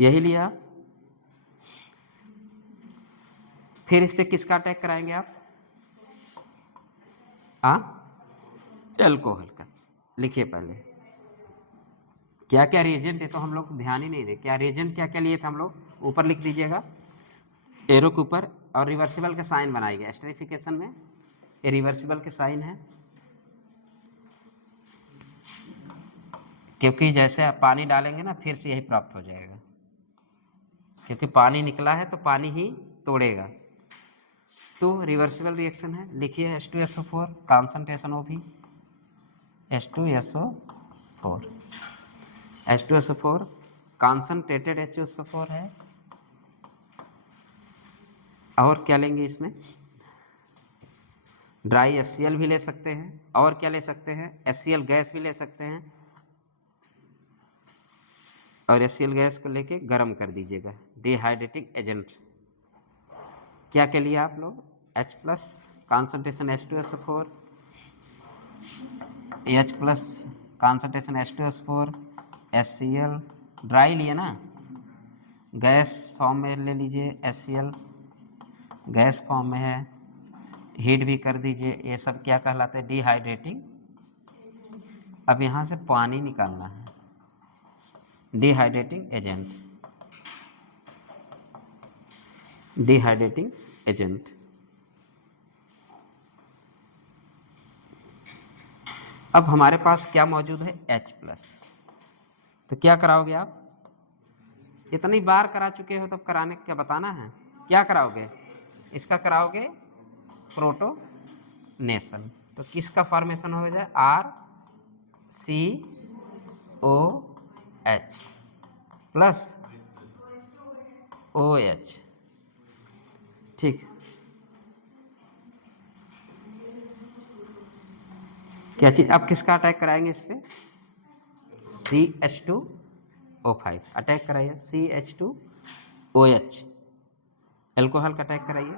यही लिया। फिर इस पे किसका अटैक कराएंगे आप, एल्कोहल का। लिखिए पहले क्या क्या रिएजेंट है, तो हम लोग ध्यान ही नहीं दे, क्या रिएजेंट क्या क्या लिए थे हम लोग, ऊपर लिख दीजिएगा एरो के ऊपर, और रिवर्सिबल के साइन बनाएंगे। एस्टरिफिकेशन में ये रिवर्सिबल के साइन है, क्योंकि जैसे आप पानी डालेंगे ना फिर से यही प्राप्त हो जाएगा, क्योंकि पानी निकला है तो पानी ही तोड़ेगा, तो रिवर्सिबल रिएक्शन है। लिखिए H2SO4 concentration OB, H2SO4 concentrated H2SO4 है। और क्या लेंगे इसमें, ड्राई HCl भी ले सकते हैं, और क्या ले सकते हैं, HCl गैस भी ले सकते हैं, और HCl गैस को लेके गर्म कर दीजिएगा। डिहाइड्रेटिंग एजेंट क्या के लिए आप लोग, H+ concentration H2SO4, H+ concentration H2SO4, HCl dry लिए ना, गैस फॉर्म में ले लीजिए, HCl गैस फॉर्म में है, हीट भी कर दीजिए, ये सब क्या कहलाते हैं, डिहाइड्रेटिंग। अब यहाँ से पानी निकालना है, डिहाइड्रेटिंग एजेंट, डिहाइड्रेटिंग एजेंट। अब हमारे पास क्या मौजूद है, H+, तो क्या कराओगे आप, इतनी बार करा चुके हो तब कराने क्या बताना है, क्या कराओगे, इसका कराओगे प्रोटोनेशन, तो किसका फॉर्मेशन हो जाए, RCOH प्लस OH, ठीक। क्या चीज, अब किसका अटैक कराएंगे इस पे, CH2O5 अटैक कराइए, CH2OH एल्कोहल का अटैक कराइए।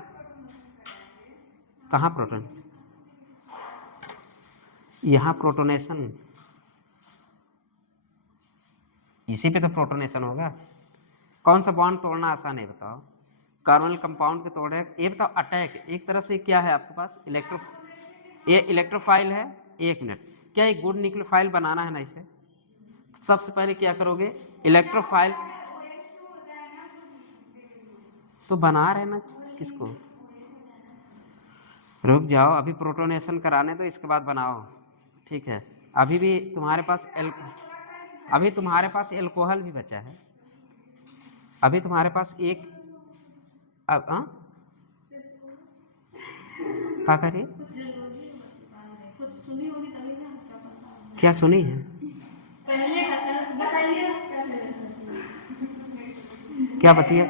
कहाँ प्रोटोनेशन, यहाँ प्रोटोनेशन, इसी पे तो प्रोटोनेशन होगा। कौन सा बॉन्ड तोड़ना आसान है बताओ, कार्बोनिल कंपाउंड के तोड़ रहे हैं। ये बताओ अटैक एक तरह से क्या है आपके पास, ये इलेक्ट्रोफाइल है। एक मिनट, क्या एक गुड न्यूक्लियोफाइल बनाना है ना इसे, सबसे पहले क्या करोगे, इलेक्ट्रोफाइल तो बना रहे ना, किसको, रुक जाओ, अभी प्रोटोनेशन कराने दो, इसके बाद बनाओ, ठीक है। अभी भी तुम्हारे पास अभी तुम्हारे पास एल्कोहल भी बचा है, अभी तुम्हारे पास एक, अब क्या करिए, क्या सुनी है, क्या बताइए,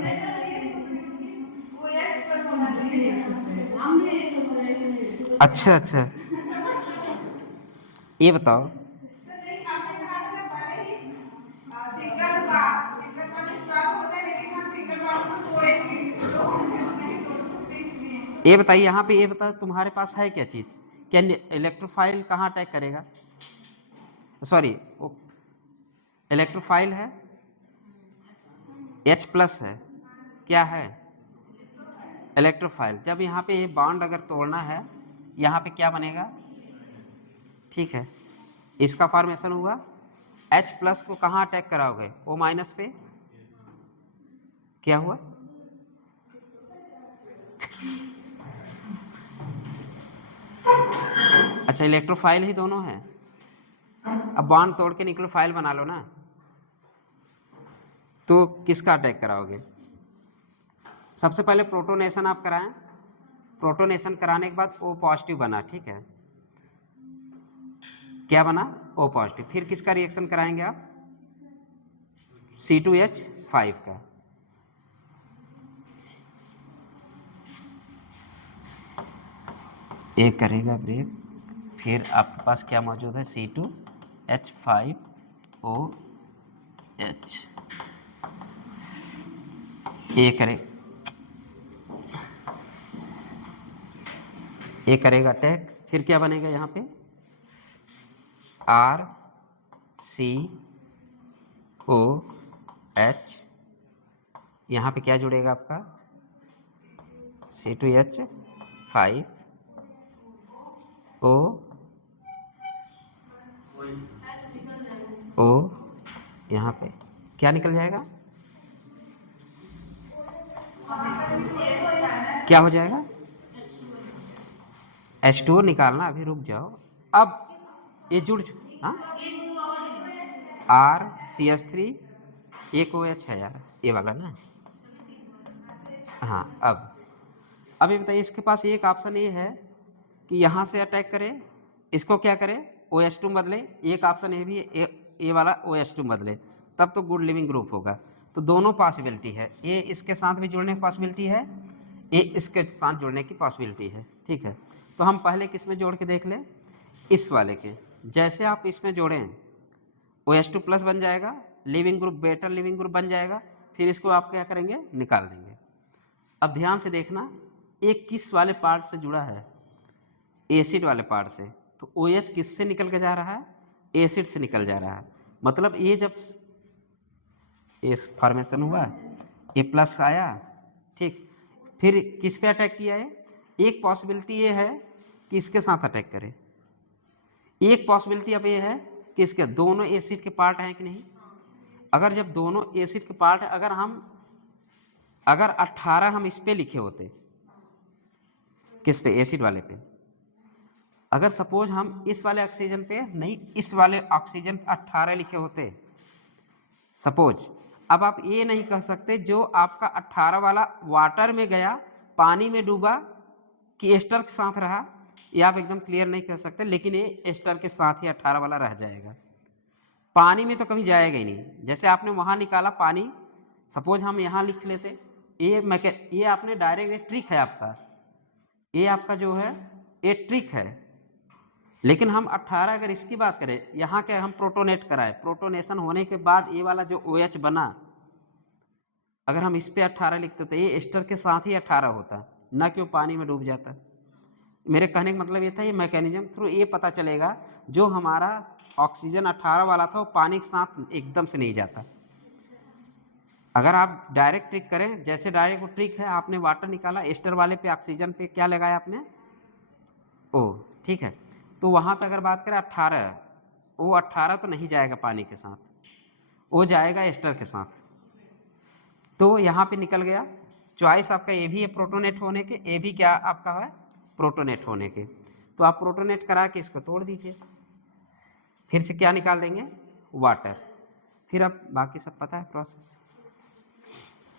अच्छा अच्छा, ये बताओ, ये बताइए यहाँ पे, ये बताओ तुम्हारे पास है क्या चीज, क्या इलेक्ट्रोफाइल कहाँ अटैक करेगा, सॉरी इलेक्ट्रोफाइल है, H+ है, क्या है, इलेक्ट्रोफाइल। जब यहाँ पे ये बॉन्ड अगर तोड़ना है, यहाँ पे क्या बनेगा, ठीक है, इसका फॉर्मेशन हुआ, H+ को कहाँ अटैक कराओगे, O- पे, क्या हुआ, अच्छा इलेक्ट्रोफाइल ही दोनों है, अब बॉन्ड तोड़ के न्यूक्लियोफाइल बना लो ना, तो किसका अटैक कराओगे, सबसे पहले प्रोटोनेशन आप कराएं, प्रोटोनेशन कराने के बाद O पॉजिटिव बना, ठीक है, क्या बना, O पॉजिटिव। फिर किसका रिएक्शन कराएंगे आप, C2H5 का। एक करेगा ब्रेक, फिर आपके पास क्या मौजूद है, C2H5OH, ये करेगा अटैक, फिर क्या बनेगा यहाँ पे, RCOH, यहाँ पे क्या जुड़ेगा आपका, C2H5O, यहाँ पे क्या निकल जाएगा, क्या हो जाएगा, H2O निकालना, अभी रुक जाओ। अब ये जुड़, हाँ, RCH3, एक OH है यार, ये वाला ना, हाँ। अब ये बताइए, इसके पास एक ऑप्शन ये है कि यहाँ से अटैक करे, इसको क्या करे, OH2 बदले, एक ऑप्शन ये भी है, ये वाला OH2 बदले, तब तो गुड लिविंग ग्रुप होगा। तो दोनों पॉसिबिलिटी है, ये इसके साथ भी जुड़ने की पॉसिबिलिटी है, ये इसके साथ जुड़ने की पॉसिबिलिटी है, ठीक है। तो हम पहले किस में जोड़ के देख लें, इस वाले के। जैसे आप इसमें जोड़ें OH2 प्लस बन जाएगा, leaving group better leaving group बन जाएगा, फिर इसको आप क्या करेंगे, निकाल देंगे। अब ध्यान से देखना, ये किस वाले पार्ट से जुड़ा है, एसिड वाले पार्ट से। तो OH किससे निकल के जा रहा है, एसिड से निकल जा रहा है। मतलब ये जब इस फॉर्मेशन हुआ, ये प्लस आया, ठीक, फिर किस पे अटैक किया है, एक पॉसिबिलिटी ये है कि इसके साथ अटैक करे, एक पॉसिबिलिटी अब ये है कि इसके दोनों एसिड के पार्ट हैं कि नहीं। अगर जब दोनों एसिड के पार्ट है, अगर 18 हम इस पे लिखे होते, किस पे, एसिड वाले पे, अगर सपोज हम इस वाले ऑक्सीजन पे नहीं, इस वाले ऑक्सीजन पे 18 लिखे होते सपोज, अब आप ये नहीं कह सकते जो आपका 18 वाला वाटर में गया, पानी में डूबा, कि एस्टर के साथ रहा, ये आप एकदम क्लियर नहीं कह सकते, लेकिन ये एस्टर के साथ ही 18 वाला रह जाएगा, पानी में तो कभी जाएगा ही नहीं। जैसे आपने वहाँ निकाला पानी, सपोज हम यहाँ लिख लेते, ये आपने डायरेक्ट, ये ट्रिक है आपका, ये आपका जो है ये ट्रिक है। लेकिन हम 18 अगर इसकी बात करें, यहाँ के हम प्रोटोनेट कराए, प्रोटोनेशन होने के बाद ये वाला जो OH बना, अगर हम इस पे 18 लिखते तो ये एस्टर के साथ ही 18 होता, ना कि वो पानी में डूब जाता। मेरे कहने का मतलब ये था, ये मैकेनिज्म थ्रू ये पता चलेगा जो हमारा ऑक्सीजन 18 वाला था वो पानी के साथ एकदम से नहीं जाता। अगर आप डायरेक्ट ट्रिक करें, जैसे डायरेक्ट वो ट्रिक है, आपने वाटर निकाला, एस्टर वाले पे ऑक्सीजन पे क्या लगाया आपने, O, ठीक है। तो वहाँ पे अगर बात करें 18, वो 18 तो नहीं जाएगा पानी के साथ, वो जाएगा एस्टर के साथ। तो यहाँ पे निकल गया, चॉइस आपका ये भी है प्रोटोनेट होने के, ये भी क्या आपका है, प्रोटोनेट होने के। तो आप प्रोटोनेट करा के इसको तोड़ दीजिए, फिर से क्या निकाल देंगे, वाटर। फिर अब बाकी सब पता है प्रोसेस।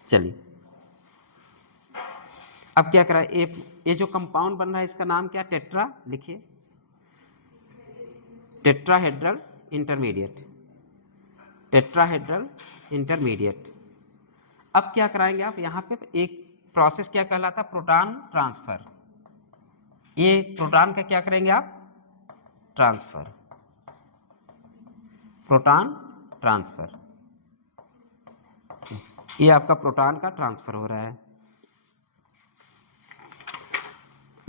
चलिए अब क्या करा, ये जो कंपाउंड बन रहा है इसका नाम क्या, टेट्रा, लिखिए, टेट्राहेड्रल इंटरमीडिएट, टेट्राहेड्रल इंटरमीडिएट। अब क्या कराएंगे आप, यहाँ पे एक प्रोसेस क्या कहलाता, प्रोटॉन ट्रांसफर। ये प्रोटॉन का क्या करेंगे आप, ट्रांसफर, प्रोटॉन ट्रांसफर, ये आपका प्रोटॉन का ट्रांसफर हो रहा है,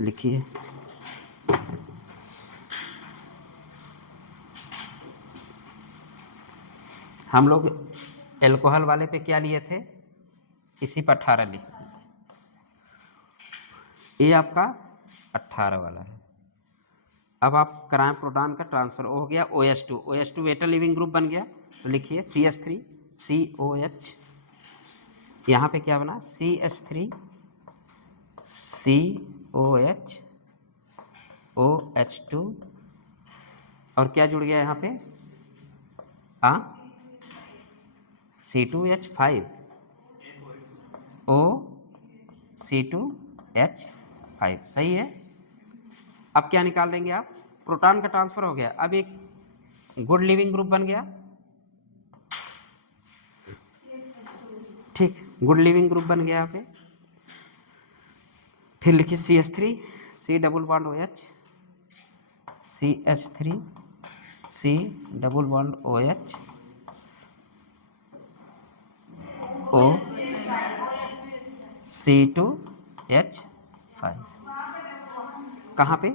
लिखिए। हम लोग एल्कोहल वाले पे क्या लिए थे, इसी पर 18 लिख, ये आपका 18 वाला है। अब आप कराएं प्रोटॉन का ट्रांसफर, हो गया OH2, OH2 better leaving group बन गया, तो लिखिए CH3 COH, यहाँ पे क्या बना, CH3 COH OH2, और क्या जुड़ गया यहाँ पे, C2H5 O C2H5, 5, सही है। अब क्या निकाल देंगे आप, प्रोटॉन का ट्रांसफर हो गया, अब एक गुड लिविंग ग्रुप बन गया, ठीक, गुड लिविंग ग्रुप बन गया यहाँ पे। फिर लिखिए CH3, C double bond OH, CH3, C double bond OH, O C2H5। कहाँ पे,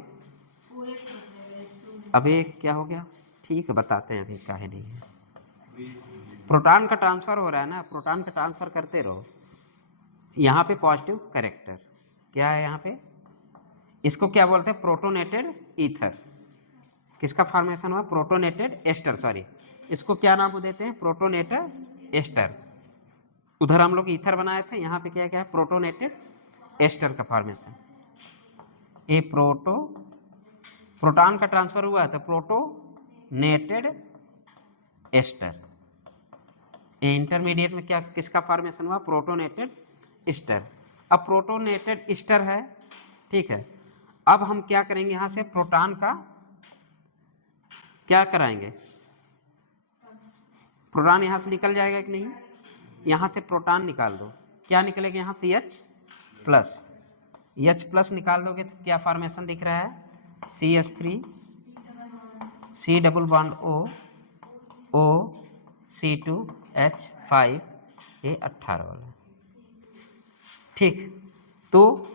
अभी क्या हो गया, ठीक है बताते हैं, अभी काहे नहीं है, प्रोटॉन का ट्रांसफर हो रहा है ना, प्रोटॉन का ट्रांसफर करते रहो। यहाँ पे पॉजिटिव कैरेक्टर क्या है, यहाँ पे इसको क्या बोलते हैं, प्रोटोनेटेड ईथर। किसका फॉर्मेशन हुआ, प्रोटोनेटेड एस्टर, सॉरी इसको क्या नाम देते हैं, प्रोटोनेटेड एस्टर। उधर हम लोग ईथर बनाए थे, यहाँ पे क्या क्या है, प्रोटोनेटेड एस्टर का फॉर्मेशन। ये प्रोटॉन का ट्रांसफर हुआ है तो प्रोटोनेटेड एस्टर। ये इंटरमीडिएट में क्या किसका फॉर्मेशन हुआ, प्रोटोनेटेड ईस्टर। अब प्रोटोनेटेड ईस्टर है, ठीक है। अब हम क्या करेंगे, यहाँ से प्रोटॉन का क्या कराएंगे, प्रोटॉन यहाँ से निकल जाएगा कि नहीं, यहाँ से प्रोटॉन निकाल दो, क्या निकलेगा यहाँ से H प्लस निकाल दोगे तो क्या फॉर्मेशन दिख रहा है, CH3, C double bond O C2H5, ये 18 वाला, ठीक। तो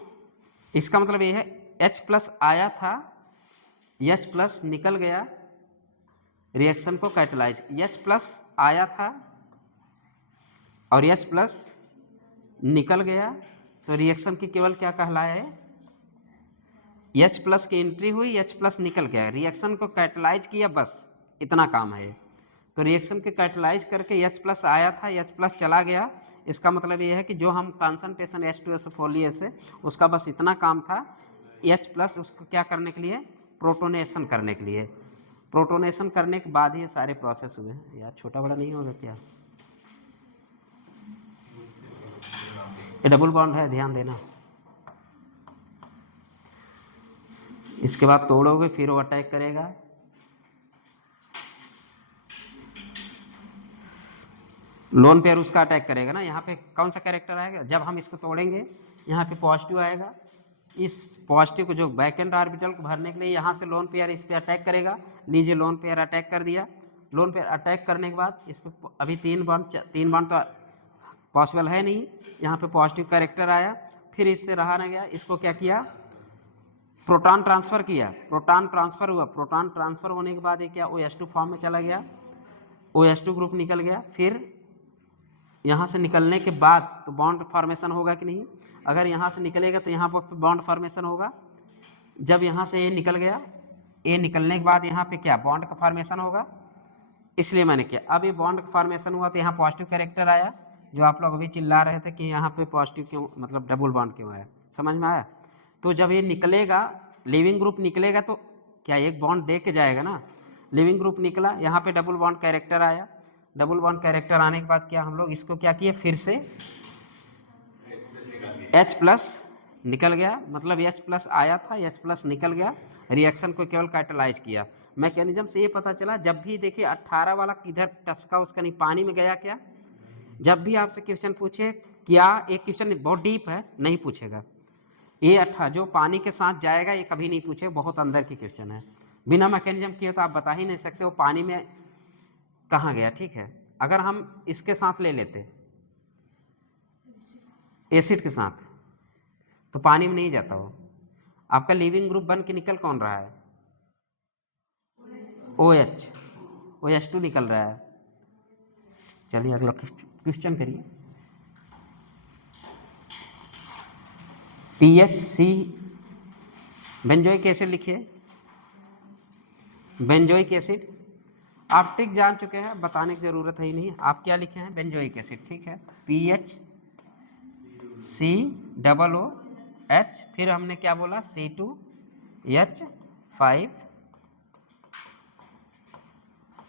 इसका मतलब ये है H प्लस आया था, H प्लस निकल गया, रिएक्शन को कैटलाइज, H प्लस आया था और H प्लस निकल गया, तो रिएक्शन की केवल क्या कहलाया है, H प्लस की एंट्री हुई, H प्लस निकल गया, रिएक्शन को कैटलाइज किया, बस इतना काम है। तो रिएक्शन के कैटलाइज करके H प्लस आया था, H प्लस चला गया, इसका मतलब ये है कि जो हम कॉन्सेंट्रेशन H2SO4 लिए से उसका बस इतना काम था, H प्लस उसको क्या करने के लिए, प्रोटोनेशन करने के लिए। प्रोटोनेशन करने के बाद ही ये सारे प्रोसेस हुए। यार छोटा बड़ा नहीं होगा क्या, ये डबल बॉन्ड है, ध्यान देना। इसके बाद तोड़ोगे फिर वो अटैक करेगा, लोन पेयर उसका अटैक करेगा ना। यहाँ पे कौन सा कैरेक्टर आएगा, जब हम इसको तोड़ेंगे यहाँ पे पॉजिटिव आएगा, इस पॉजिटिव को जो बैक एंड ऑर्बिटल को भरने के लिए यहाँ से लोन पेयर इस पे अटैक करेगा। लीजिए लोन पेयर अटैक कर दिया, लोन पेयर अटैक करने के बाद इस पे अभी 3 बॉन्ड तो पॉसिबल है नहीं, यहाँ पे पॉजिटिव कैरेक्टर आया, फिर इससे रहा ना गया, इसको क्या किया, प्रोटॉन ट्रांसफर किया, प्रोटॉन ट्रांसफर हुआ, प्रोटॉन ट्रांसफर होने के बाद ये क्या OH2 फॉर्म में चला गया, OH2 ग्रुप निकल गया। फिर यहाँ से निकलने के बाद तो बॉन्ड फॉर्मेशन होगा कि नहीं, अगर यहाँ से निकलेगा तो यहाँ पर बॉन्ड फॉर्मेशन होगा। जब यहाँ से ये निकल गया, ये निकलने के बाद यहाँ पे क्या बॉन्ड का फॉर्मेशन होगा, इसलिए मैंने किया। अब ये बॉन्ड का फॉर्मेशन हुआ तो यहाँ पॉजिटिव कैरेक्टर आया, जो आप लोग अभी चिल्ला रहे थे कि यहाँ पे पॉजिटिव क्यों, मतलब डबल बॉन्ड क्यों आया, समझ में आया। तो जब ये निकलेगा, लिविंग ग्रुप निकलेगा तो क्या एक बॉन्ड दे के जाएगा ना, लिविंग ग्रुप निकला, यहाँ पे डबल बॉन्ड कैरेक्टर आया, डबल बॉन्ड कैरेक्टर आने के बाद क्या हम लोग इसको क्या किए, फिर से H प्लस निकल गया, मतलब H प्लस आया था, H प्लस निकल गया, रिएक्शन को केवल कैटलाइज किया। मैकेनिज्म से ये पता चला, जब भी देखिए 18 वाला किधर टसका उसका नहीं, पानी में गया क्या, जब भी आपसे क्वेश्चन पूछे क्या, एक क्वेश्चन बहुत डीप है नहीं पूछेगा, ये 18 जो पानी के साथ जाएगा ये कभी नहीं पूछे, बहुत अंदर की क्वेश्चन है, बिना मैकेनिज्म किए तो आप बता ही नहीं सकते वो पानी में कहाँ गया, ठीक है। अगर हम इसके साथ ले लेते एसिड के साथ तो पानी में नहीं जाता वो, आपका लिविंग ग्रुप बन के निकल कौन रहा है, OH2 निकल रहा है। चलिए अगला क्वेश्चन करिए, PHC बेंजोइक एसिड लिखिए, बेंजोइक एसिड आप ट्रिक जान चुके हैं, बताने की जरूरत है ही नहीं, आप क्या लिखे हैं, बेंजोइक एसिड, ठीक है। PHCOOH, फिर हमने क्या बोला, C2H5,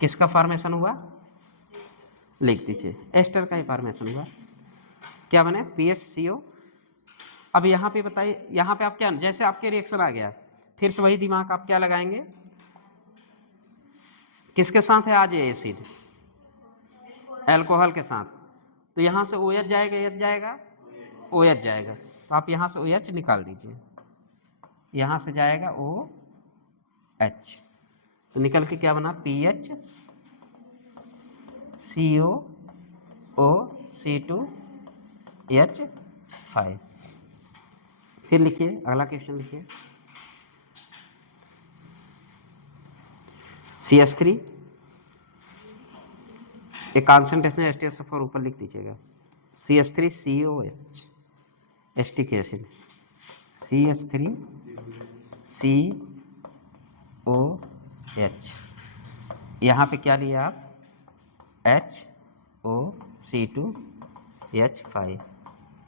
किसका फॉर्मेशन हुआ, लिख दीजिए, एस्टर का ही फॉर्मेशन हुआ, क्या बने, PHCO अब यहाँ पे बताइए, यहाँ पे आप क्या, जैसे आपके रिएक्शन आ गया, फिर से वही दिमाग आप क्या लगाएंगे, किसके साथ है आज ये एसिड, एल्कोहल के साथ, तो यहाँ से OH जाएगा, एच जाएगा, OH जाएगा, तो आप यहाँ से OH निकाल दीजिए, यहाँ से जाएगा OH, तो निकल के क्या बना, PH COO C2H5। फिर लिखिए अगला क्वेश्चन लिखिए, CH3, एक कॉन्सेंट्रेशन H2SO4 ऊपर लिख दीजिएगा, CH3COH एस्टिक एसिड, CH3COH, यहाँ पे क्या लिया आप, HOC2H5,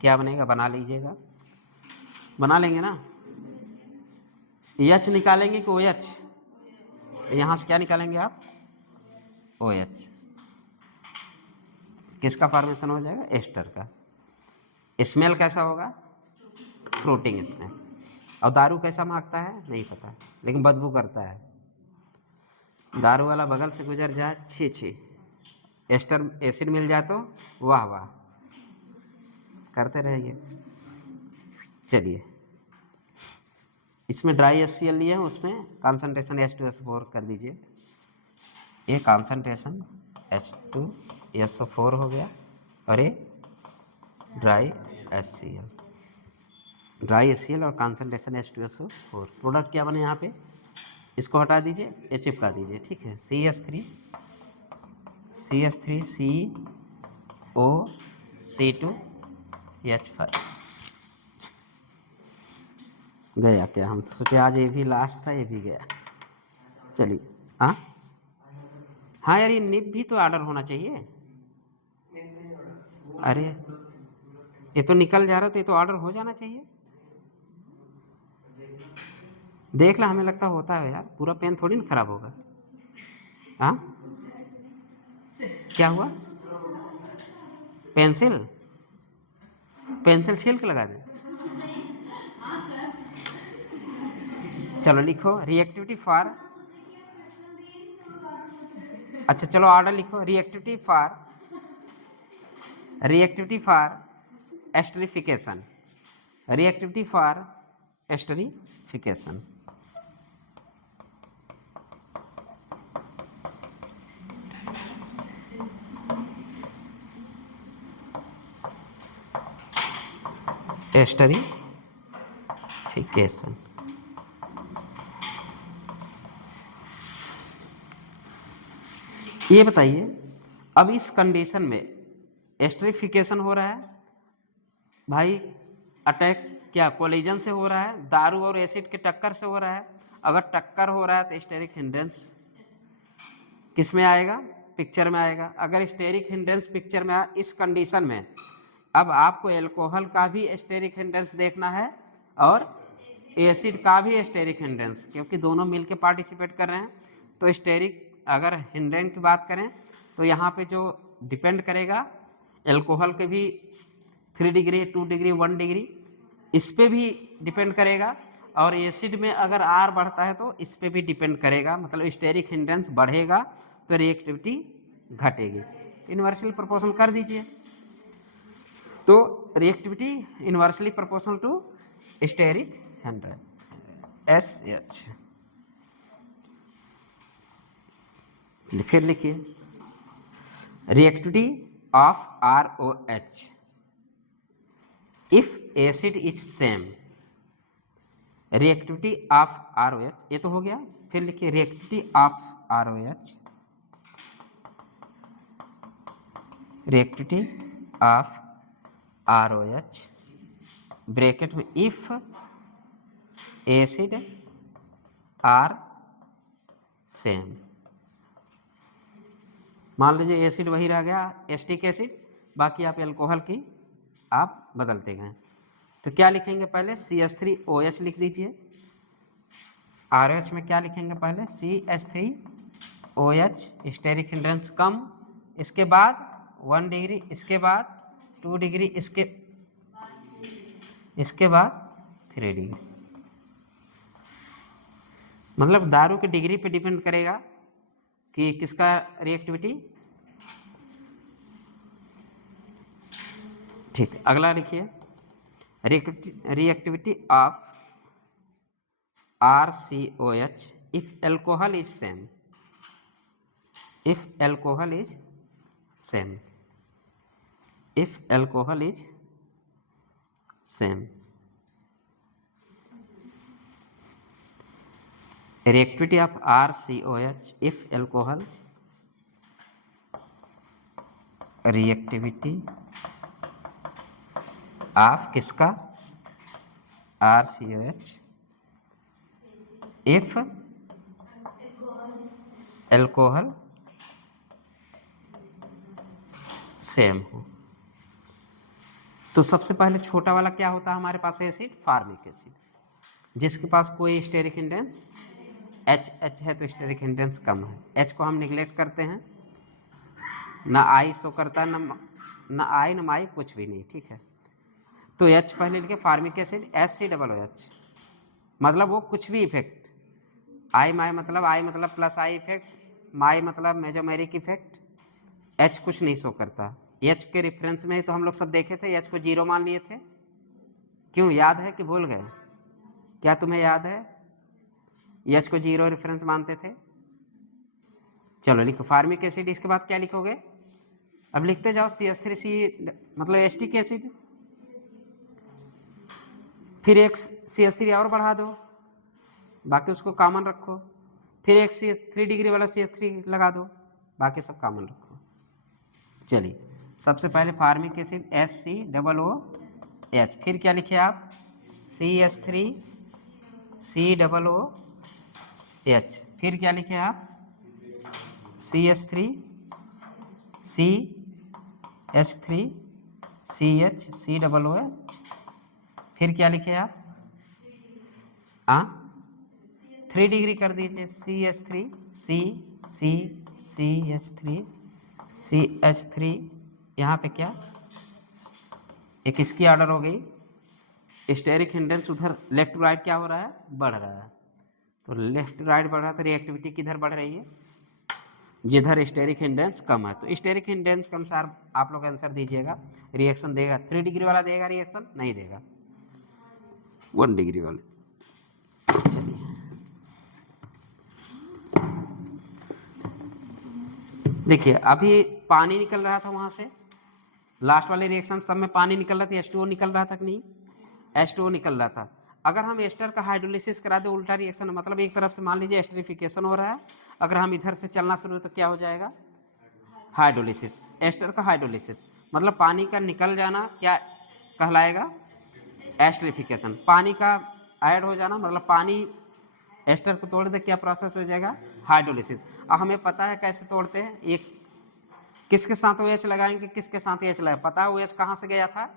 क्या बनेगा, बना लीजिएगा, बना लेंगे ना, H निकालेंगे कि OH, यहाँ से क्या निकालेंगे आप, OH, किसका फॉर्मेशन हो जाएगा, एस्टर का। स्मेल कैसा होगा, फ्रूटिंग स्मेल, और दारू कैसा महकता है नहीं पता, लेकिन बदबू करता है, दारू वाला बगल से गुजर जाए, छी छी, एस्टर एसिड मिल जाए तो वाह वाह, करते रहिए। चलिए, इसमें ड्राई HCl लिए हैं, उसमें कॉन्सेंट्रेशन H2SO4 कर दीजिए, ये कॉन्सेंट्रेशन H2SO4 हो गया, और ये ड्राई HCl, ड्राई HCl और कॉन्सेंट्रेशन H2SO4, प्रोडक्ट क्या बने यहाँ पे, इसको हटा दीजिए, ये चिपका दीजिए, ठीक है, CH3COC2H5 गया क्या, हम तो सोचे आज ये भी लास्ट था, ये भी गया। चलिए, हाँ हाँ यार, ये निब भी तो ऑर्डर होना चाहिए, अरे ये तो निकल जा रहा, तो ये तो ऑर्डर हो जाना चाहिए, देख ला, हमें लगता होता है यार, पूरा पेन थोड़ी ना खराब होगा, हाँ क्या हुआ, पेंसिल, पेंसिल छील के लगा दे, चलो लिखो, रिएक्टिविटी फॉर, अच्छा चलो ऑर्डर लिखो, reactivity for esterification, reactivity for esterification, esterification, ये बताइए, अब इस कंडीशन में एस्टरिफिकेशन हो रहा है भाई, अटैक क्या कोलिजन से हो रहा है, दारू और एसिड के टक्कर से हो रहा है, अगर टक्कर हो रहा है तो स्टेरिक हिंड्रेंस किस में आएगा, पिक्चर में आएगा, अगर स्टेरिक हिंड्रेंस पिक्चर में आया इस कंडीशन में, अब आपको एल्कोहल का भी स्टेरिक हिंड्रेंस देखना है और एसिड का भी स्टेरिक हिंड्रेंस, क्योंकि दोनों मिलके पार्टिसिपेट कर रहे हैं, तो स्टेरिक अगर हिंड्रेंस की बात करें तो यहाँ पे जो डिपेंड करेगा, एल्कोहल के भी 3 डिग्री 2 डिग्री 1 डिग्री इस पे भी डिपेंड करेगा, और एसिड में अगर R बढ़ता है तो इस पे भी डिपेंड करेगा, मतलब स्टेरिक हिंड्रेंस बढ़ेगा तो रिएक्टिविटी घटेगी, इन्वर्सली प्रोपोर्शनल कर दीजिए, तो reactivity inversely proportional to steric hindrance, SH। फिर लिखिए, reactivity of ROH if acid is same, reactivity of ROH, ये तो हो गया, फिर लिखिए reactivity of ROH, reactivity of ROH bracket में इफ एसिड आर सेम, मान लीजिए एसिड वही रह गया एस्टिक एसिड, बाकी आप एल्कोहल की आप बदलते गए, तो क्या लिखेंगे पहले, CH3OH लिख दीजिए, RH में क्या लिखेंगे पहले, CH3OH स्टेरिक हिंड्रेंस कम, इसके बाद 1 डिग्री, इसके बाद 2 डिग्री, इसके इसके बाद 3 डिग्री। मतलब दारू की डिग्री पे डिपेंड करेगा कि किसका रिएक्टिविटी। ठीक, अगला लिखिए, reactivity of RCOH if alcohol is same, if alcohol is same, if alcohol is same, reactivity of RCOH if alcohol, reactivity of किसका RCOH if alcohol सेम हो। तो सबसे पहले छोटा वाला क्या होता है हमारे पास एसिड, फार्मिक एसिड, जिसके पास कोई स्टेरिक इंडेंस H है तो स्टेरिक इंडेंस कम है। H को हम निगलेक्ट करते हैं, ना I शो करता है, ना I ना I, कुछ भी नहीं, ठीक है। तो H पहले लिखे, फार्मिक एसिड HCOOH, मतलब वो कुछ भी इफेक्ट, I मतलब प्लस I इफेक्ट, माई मतलब मेजोमेरिक इफेक्ट, H कुछ नहीं शो करता। H के रेफरेंस में तो हम लोग सब देखे थे, H को 0 मान लिए थे। क्यों, याद है कि भूल गए? क्या तुम्हें याद है? H को 0 रेफरेंस मानते थे। चलो लिखो फार्मिक एसिड, इसके बाद क्या लिखोगे? अब लिखते जाओ, CH3C मतलब एस्टिक एसिड, फिर एक CH3 और बढ़ा दो, बाकी उसको कॉमन रखो, फिर एक 3 डिग्री वाला CH3 लगा दो, बाकी सब कॉमन रखो। चलिए, सबसे पहले फार्मिक एसिड HCOOH, फिर क्या लिखे आप? CH3COOH, फिर क्या लिखे आप? CH3COOH, फिर क्या लिखे आप? 3 डिग्री कर दीजिए, CH3, यहाँ पे क्या, एक इसकी ऑर्डर हो गई। स्टेरिक इंडेंस उधर लेफ्ट टू राइट क्या हो रहा है, बढ़ रहा है। तो लेफ्ट टू राइट बढ़ रहा है, तो रिएक्टिविटी किधर बढ़ रही है? जिधर स्टेरिक इंडेंस कम है। तो स्टेरिक इंडेंस के अनुसार आप लोग आंसर दीजिएगा। रिएक्शन देगा 3 डिग्री वाला देगा, रिएक्शन नहीं देगा 1 डिग्री वाले। चलिए, देखिए अभी पानी निकल रहा था वहां से, लास्ट वाले रिएक्शन सब में पानी निकल रहा था, H2O निकल रहा था कि नहीं? H2O निकल रहा था। अगर हम एस्टर का हाइड्रोलिसिस करा दे, उल्टा रिएक्शन, मतलब एक तरफ से मान लीजिए एस्टरिफिकेशन हो रहा है, अगर हम इधर से चलना शुरू तो क्या हो जाएगा? हाइड्रोलिसिस। एस्टर का हाइड्रोलिसिस मतलब पानी का निकल जाना क्या कहलाएगा? एस्टरिफिकेशन। पानी का ऐड हो जाना मतलब पानी एस्टर को तोड़ दे, क्या प्रोसेस हो जाएगा? हाइड्रोलिसिस। अब हमें पता है कैसे तोड़ते हैं, एक किसके साथ OH लगाएंगे, किसके साथ H लगाए, पता है OH कहाँ से गया था?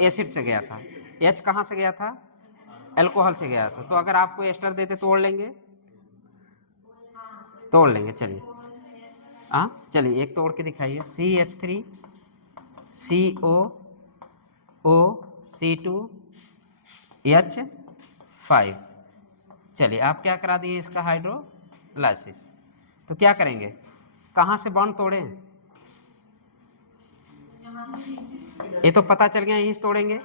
एसिड से गया था। H कहाँ से गया था? अल्कोहल से गया था। तो अगर आपको एस्टर देते तोड़ लेंगे? तोड़ लेंगे। चलिए, चलिए एक तोड़ के दिखाइए। CH3COOC2H5। चलिए, आप क्या करा दिए इसका हाइड्रोलाइसिस। तो क्या करेंगे, कहाँ से बॉन्ड तोड़े? ये तो पता चल गया, यहीं से तोड़ेंगे।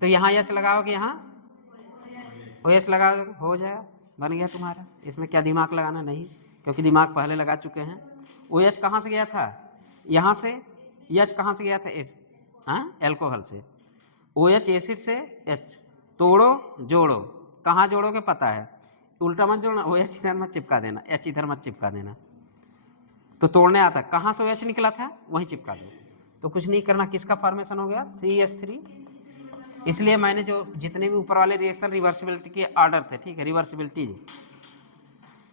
तो यहाँ H लगाओगे, यहाँ OH लगा, हो जाएगा, बन गया तुम्हारा। इसमें क्या दिमाग लगाना नहीं, क्योंकि दिमाग पहले लगा चुके हैं। OH कहाँ से गया था? यहाँ से। H कहाँ से गया था? अल्कोहल से। OH एसिड से H, तोड़ो जोड़ो, कहाँ जोड़ोगे पता है, उल्टा मत जोड़ना, OH इधर मत चिपका देना, H इधर मत चिपका देना। तो तोड़ने आता, कहाँ से OH निकला था वहीं चिपका दो। तो कुछ नहीं करना, किसका फॉर्मेशन हो गया? CH3। इसलिए मैंने जो जितने भी ऊपर वाले रिएक्शन रिवर्सिबिलिटी के ऑर्डर थे, ठीक है, रिवर्सिबिलिटी,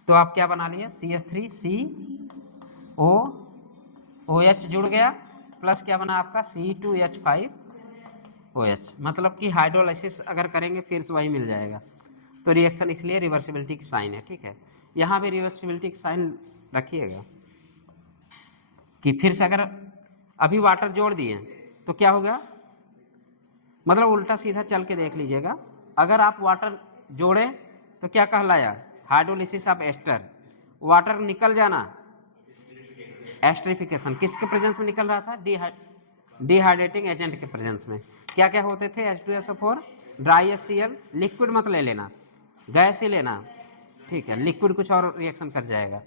तो आप क्या बना लिए? CH3COOH जुड़ गया, प्लस क्या बना आपका? C2H5OH, मतलब कि हाइड्रोलाइसिस अगर करेंगे फिर से वही मिल जाएगा। तो रिएक्शन इसलिए रिवर्सिबिलिटी की साइन है, ठीक है। यहाँ भी रिवर्सिबिलिटी की साइन रखिएगा कि फिर से अगर अभी वाटर जोड़ दिए तो क्या होगा? मतलब उल्टा सीधा चल के देख लीजिएगा। अगर आप वाटर जोड़े तो क्या कहलाया, हाइड्रोलिसिस ऑफ एस्टर। वाटर निकल जाना, एस्टरिफिकेशन। किसके प्रेजेंस में निकल रहा था, डिहाइड्रेटिंग एजेंट के प्रेजेंस में। क्या क्या होते थे, H2SO4, ड्राई HCl, लिक्विड मत ले लेना, गैस ही लेना, ठीक है, लिक्विड कुछ और रिएक्शन कर जाएगा।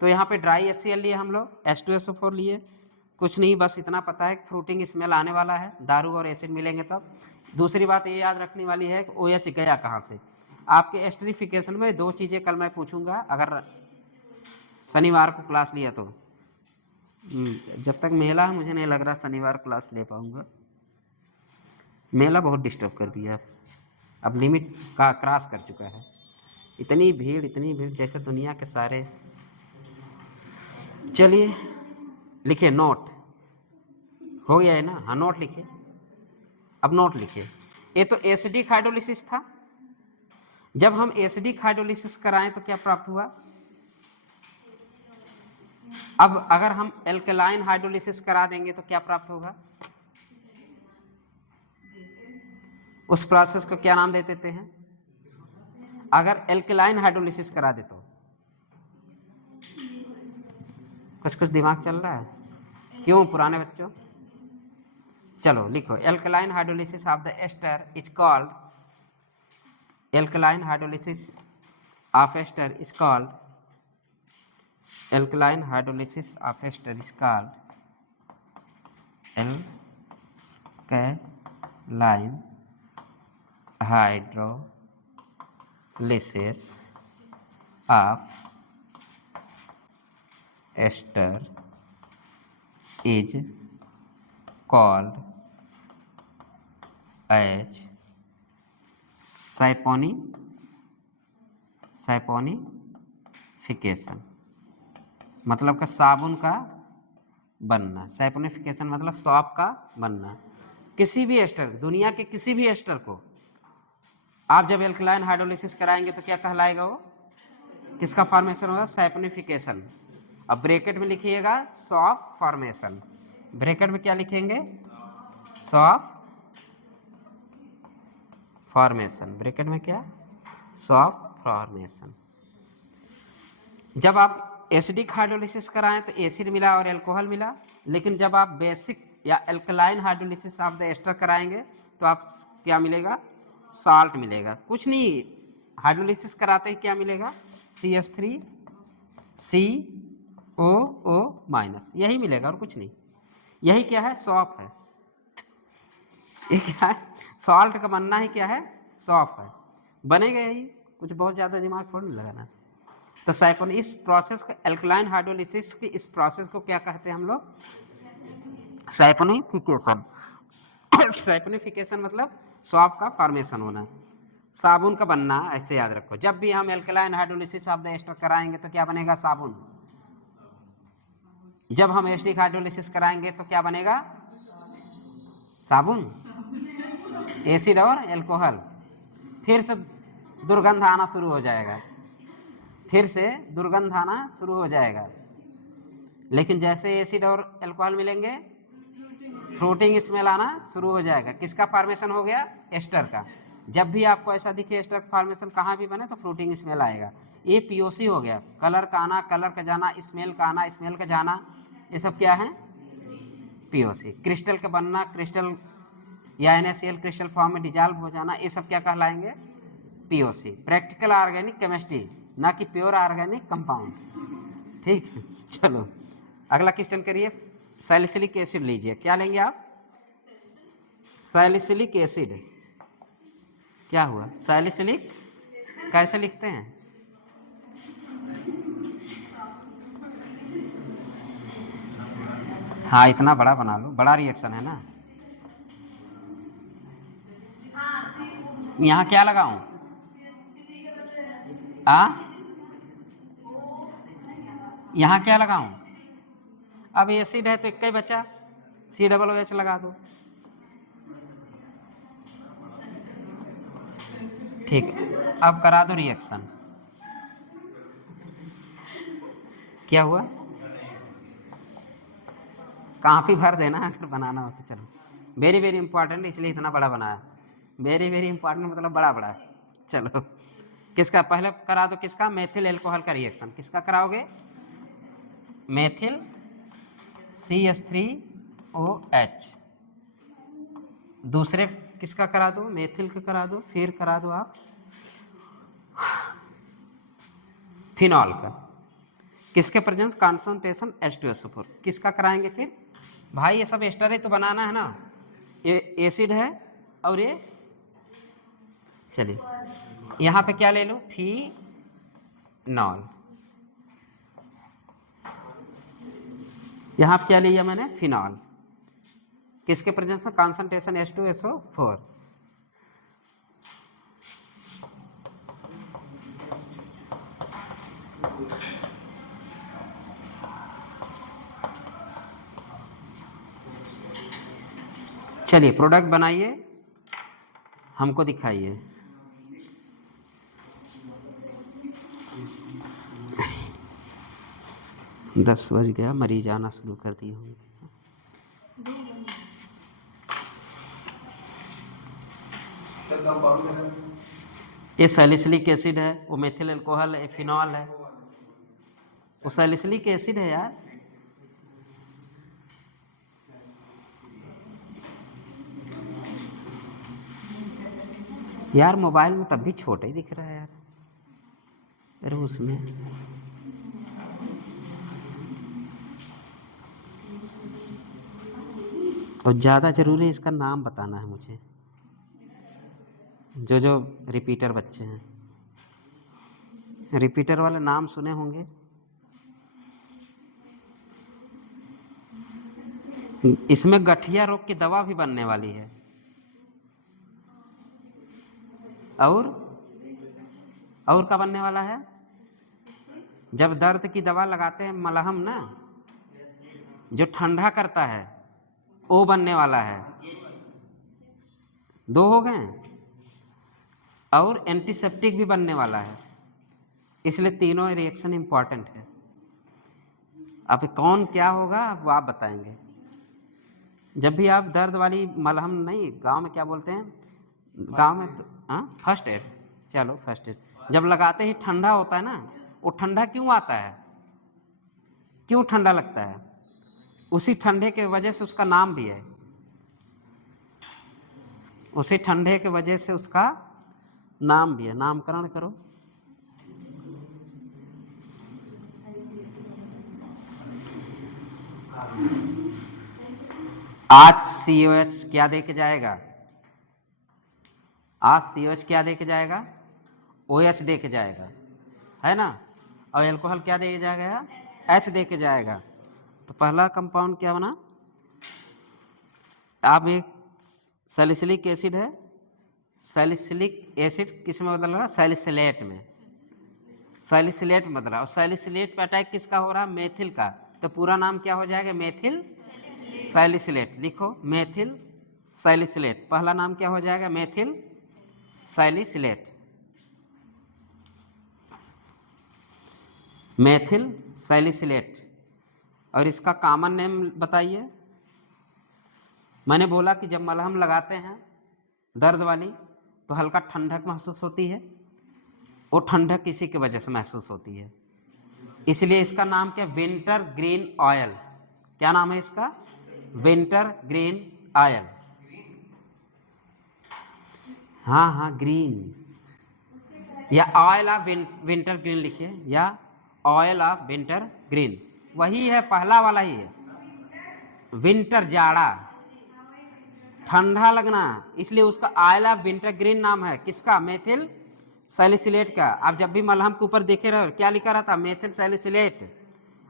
तो यहाँ पे ड्राई HCl लिए हम लोग, H2SO4 लिए, कुछ नहीं, बस इतना पता है कि फ्रूटिंग स्मेल आने वाला है, दारू और एसिड मिलेंगे तब। दूसरी बात ये याद रखने वाली है कि OH गया कहाँ से। आपके एस्टरिफिकेशन में दो चीज़ें कल मैं पूछूंगा, अगर शनिवार को क्लास लिया तो। जब तक मेला है मुझे नहीं लग रहा शनिवार क्लास ले पाऊंगा, मेला बहुत डिस्टर्ब कर दिया, अब लिमिट का क्रॉस कर चुका है। इतनी भीड़ जैसे दुनिया के सारे। चलिए लिखिए, नोट हो गया है ना, हाँ नोट लिखिए। अब नोट लिखिए, ये तो एसिडिक हाइड्रोलिसिस था। जब हम एसिडिक हाइड्रोलिसिस कराएं तो क्या प्राप्त हुआ। अब अगर हम एल्कलाइन हाइड्रोलिसिस करा देंगे तो क्या प्राप्त होगा। उस प्रोसेस को क्या नाम दे देते हैं, अगर एल्कलाइन हाइड्रोलिसिस करा दे तो। कुछ दिमाग चल रहा है, क्यों पुराने बच्चों। चलो लिखो, alkaline hydrolysis of the ester is called, alkaline hydrolysis of ester is called, alkaline hydrolysis of ester is called alkaline hydrolysis of ester is called as saponification, मतलब का साबुन का बनना। सैपोनिफिकेशन मतलब सॉप का बनना। किसी भी एस्टर, दुनिया के किसी भी एस्टर को आप जब एल्कलाइन हाइड्रोलिसिस कराएंगे तो क्या कहलाएगा वो, किसका फॉर्मेशन होगा, सैपोनिफिकेशन। अब ब्रैकेट में लिखिएगा सॉप फॉर्मेशन, ब्रैकेट में क्या लिखेंगे, सॉप फॉर्मेशन, ब्रैकेट में क्या, सॉप फॉर्मेशन। जब आप एसिडिक हाइड्रोलिसिस कराएं तो एसिड मिला और एल्कोहल मिला, लेकिन जब आप बेसिक या alkaline hydrolysis of the ester कराएंगे तो आप क्या मिलेगा, साल्ट मिलेगा। कुछ नहीं, हाइड्रोलिसिस कराते ही क्या मिलेगा, CH3COO-, यही मिलेगा और कुछ नहीं। यही क्या है, सॉप है। ये क्या है, सॉल्ट का बनना ही क्या है, सॉप है, बनेगा यही, कुछ बहुत ज़्यादा दिमाग थोड़ा नहीं लगाना। तो सैपोन, इस प्रोसेस को, एल्कलाइन हाइड्रोलिसिस की इस प्रोसेस को क्या कहते हैं हम लोग, सैपोनिफिकेशन। सैपोनिफिकेशन मतलब सॉप का फॉर्मेशन होना, साबुन का बनना, ऐसे याद रखो। जब भी हम alkaline hydrolysis of the ester कराएंगे तो क्या बनेगा, साबुन। जब हम एसिडिक हाइड्रोलिसिस कराएंगे तो क्या बनेगा, साबुन, एसिड और एल्कोहल। फिर से दुर्गंध आना शुरू हो जाएगा, फिर से दुर्गंध आना शुरू हो जाएगा। लेकिन जैसे एसिड और एल्कोहल मिलेंगे फ्रूटिंग स्मेल आना शुरू हो जाएगा। किसका फॉर्मेशन हो गया, एस्टर का। जब भी आपको ऐसा दिखे एस्टर का फॉर्मेशन कहाँ भी बने तो फ्रूटिंग स्मेल आएगा। ये POC हो गया, कलर का आना, कलर का जाना, स्मेल का आना, स्मेल का जाना, ये सब क्या है, POC। क्रिस्टल का बनना, क्रिस्टल या NaCl क्रिस्टल फॉर्म में डिजॉल्व हो जाना, ये सब क्या कहलाएंगे, POC। प्रैक्टिकल ऑर्गेनिक केमिस्ट्री, ना कि प्योर ऑर्गेनिक कंपाउंड, ठीक है। चलो अगला क्वेश्चन करिए। सैलिसिलिक एसिड लीजिए, क्या लेंगे आप, सैलिसिलिक एसिड। क्या हुआ, सैलिसिलिक कैसे लिखते हैं, हाँ इतना बड़ा बना लो, बड़ा रिएक्शन है ना। यहाँ क्या लगाऊं, यहाँ क्या लगाऊं, अब एसिड है तो एक ही बचा, COOH लगा दो, ठीक है। अब करा दो रिएक्शन, क्या हुआ, काफी भर देना अगर बनाना हो तो। चलो वेरी वेरी इंपॉर्टेंट, इसलिए इतना बड़ा बनाया। वेरी वेरी इंपॉर्टेंट मतलब बड़ा बड़ा। चलो किसका पहले करा दो, किसका? मेथिल एल्कोहल का रिएक्शन। किसका कराओगे? Methyl CH3OH। दूसरे किसका करा दो? मेथिल का करा दो। फिर करा दो आप फिनॉल का। किसके प्रेजेंस? Concentration H2SO4। किसका कराएंगे फिर? भाई ये सब एस्टर ही तो बनाना है ना, ये एसिड है और ये, चलिए यहाँ पे क्या ले लो? फिनॉल। यहाँ पे क्या लिया मैंने? फिनॉल। किसके प्रेजेंस में? Concentration H2SO4। चलिए प्रोडक्ट बनाइए, हमको दिखाइए। दस बज गया, मरीज आना शुरू कर दिए होंगे। ये सैलिसिलिक एसिड है, वो मेथिल अल्कोहल है, फिनॉल है, वो सैलिसिलिक एसिड है यार। यार मोबाइल में तब भी छोटा ही दिख रहा है यार। अरे उसमें और ज़्यादा ज़रूरी है इसका नाम बताना है मुझे, जो जो रिपीटर बच्चे हैं, रिपीटर वाले नाम सुने होंगे। इसमें गठिया रोग की दवा भी बनने वाली है। और क्या बनने वाला है? जब दर्द की दवा लगाते हैं मलहम ना, जो ठंडा करता है, वो बनने वाला है। 2 हो गए। और एंटीसेप्टिक भी बनने वाला है। इसलिए तीनों रिएक्शन इंपॉर्टेंट है। अब कौन क्या होगा वो आप बताएंगे। जब भी आप दर्द वाली मलहम, नहीं गांव में क्या बोलते हैं, गांव में तो फर्स्ट एड, चलो फर्स्ट एड, जब लगाते ही ठंडा होता है ना, वो ठंडा क्यों आता है? क्यों ठंडा लगता है? उसी ठंडे के वजह से उसका नाम भी है। उसी ठंडे के वजह से उसका नाम भी है। नामकरण करो। आज COH क्या दे के जाएगा? आज COH क्या दे के जाएगा? OH दे के जाएगा, है ना। और एल्कोहल क्या दे के जाएगा? H दे के जाएगा। तो पहला कंपाउंड क्या बना? आप एक सैलिसिलिक एसिड है, सैलिसिलिक एसिड किस में बदल रहा है? सैलिसिलेट में। सैलिसिलेट में बदल रहा है। और सैलिसिलेट पे अटैक किसका हो रहा है? मेथिल का। तो पूरा नाम क्या हो जाएगा? Methyl salicylate. लिखो मेथिल सैलिसिलेट। पहला नाम क्या हो जाएगा? Methyl salicylate. Methyl salicylate. और इसका कॉमन नेम बताइए। मैंने बोला कि जब मलहम लगाते हैं दर्द वाली तो हल्का ठंडक महसूस होती है, वो ठंडक इसी की वजह से महसूस होती है। इसलिए इसका नाम क्या? Winter green oil. क्या नाम है इसका? Winter green oil. हाँ ग्रीन, या ऑयल ऑफ विंटर ग्रीन लिखिए, या ऑयल ऑफ विंटर ग्रीन, वही है, पहला वाला ही है। विंटर जाड़ा, ठंडा लगना, इसलिए उसका ऑयल ऑफ विंटर ग्रीन नाम है। किसका? मेथिल सैलिसिलेट का। आप जब भी मलहम के ऊपर देखे रहो क्या लिखा रहता? Methyl salicylate.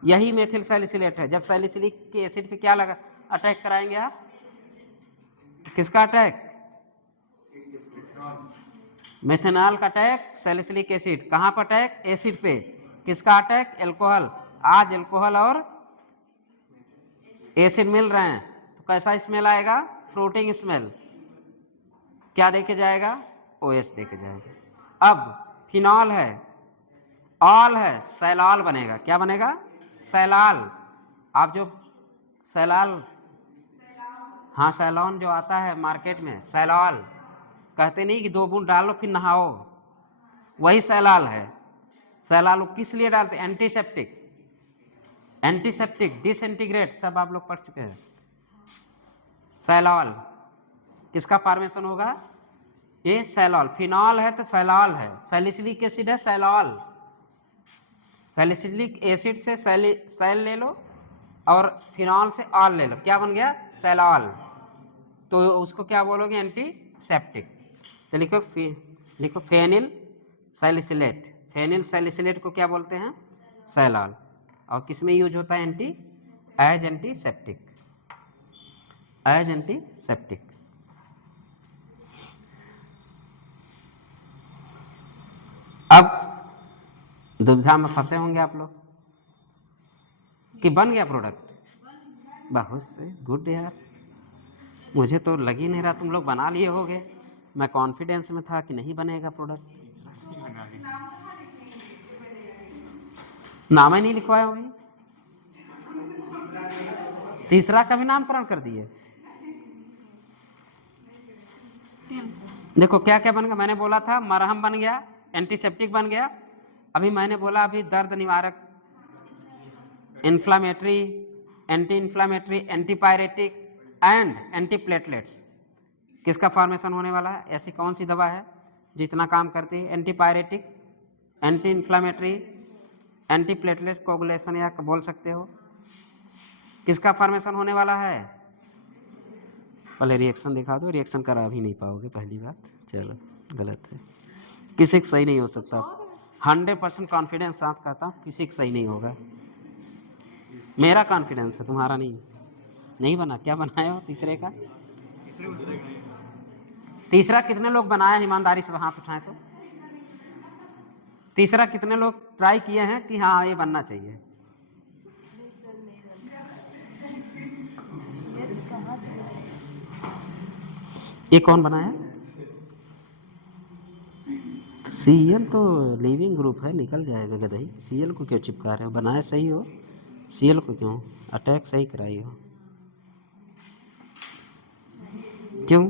यही मेथिल सैलिसिलेट है। जब सैलिसिलिक के एसिड पे क्या लगा अटैक कराएंगे आप? किसका अटैक? मेथेनॉल का अटैक, सैलिसिलिक एसिड। कहाँ पर अटैक? एसिड पे। किसका अटैक? एल्कोहल। आज एल्कोहल और एसिड मिल रहे हैं तो कैसा स्मेल आएगा? Fruiting smell. क्या देके जाएगा? OH देके जाएगा। अब फिनॉल है, ऑल है, सैलाल बनेगा। क्या बनेगा? सैलाल। आप जो सैलाल, हाँ, सैलॉन जो आता है मार्केट में, सैलॉल कहते नहीं कि 2 बूंद डालो फिर नहाओ, वही सैलाल है। सैलाल किस लिए डालते हैं? एंटीसेप्टिक, एंटीसेप्टिक, डिसइंटीग्रेट, सब आप लोग पढ़ चुके हैं। सैलॉल किसका फॉर्मेशन होगा? ये सैलॉल। फिनॉल है तो सैलॉल है, सैलिसिलिक एसिड है सैलॉल। सैलिसिलिक एसिड से सैल ले लो और फिनॉल से ऑल ले लो, क्या बन गया? सैलॉल। तो उसको क्या बोलोगे? एंटीसेप्टिक। तो लिखो फेनिल सैलिसिलेट। फेनिल सैलिसिलेट को क्या बोलते हैं? सैलॉल। और किस में यूज होता है? As antiseptic, as antiseptic. अब दुविधा में फंसे होंगे आप लोग कि बन गया प्रोडक्ट। बहुत से गुड यार, मुझे तो लग ही नहीं रहा तुम लोग बना लिए होगे। मैं कॉन्फिडेंस में था कि नहीं बनेगा प्रोडक्ट। नाम ही नहीं लिखवाया होगी, तीसरा का भी नामकरण कर दिए। देखो क्या क्या बन गया। मैंने बोला था मरहम बन गया, एंटीसेप्टिक बन गया। अभी मैंने बोला अभी दर्द निवारक, inflammatory, anti inflammatory, antipyretic and antiplatelets. किसका फॉर्मेशन होने वाला है? ऐसी कौन सी दवा है जो इतना काम करती है? Antipyretic, anti inflammatory, antiplatelets, coagulation या बोल सकते हो। किसका फॉर्मेशन होने वाला है? पहले रिएक्शन दिखा दो। रिएक्शन करा भी नहीं पाओगे, पहली बात। चलो गलत है, किसी का सही नहीं हो सकता। 100% कॉन्फिडेंस साथ कहता हूँ, किसी का सही नहीं होगा। मेरा कॉन्फिडेंस है, तुम्हारा नहीं। नहीं बना? क्या बनाए हो तीसरे का? तीसरा कितने लोग बनाए? ईमानदारी से हाथ उठाएं तो। तीसरा कितने लोग ट्राई किए हैं कि हाँ ये बनना चाहिए? ये कौन बनाया? सीएल तो लिविंग ग्रुप है, निकल जाएगा गदही। सीएल को क्यों चिपका रहे हो? बनाए सही हो, सीएल को क्यों अटैक सही कराई हो? क्यों?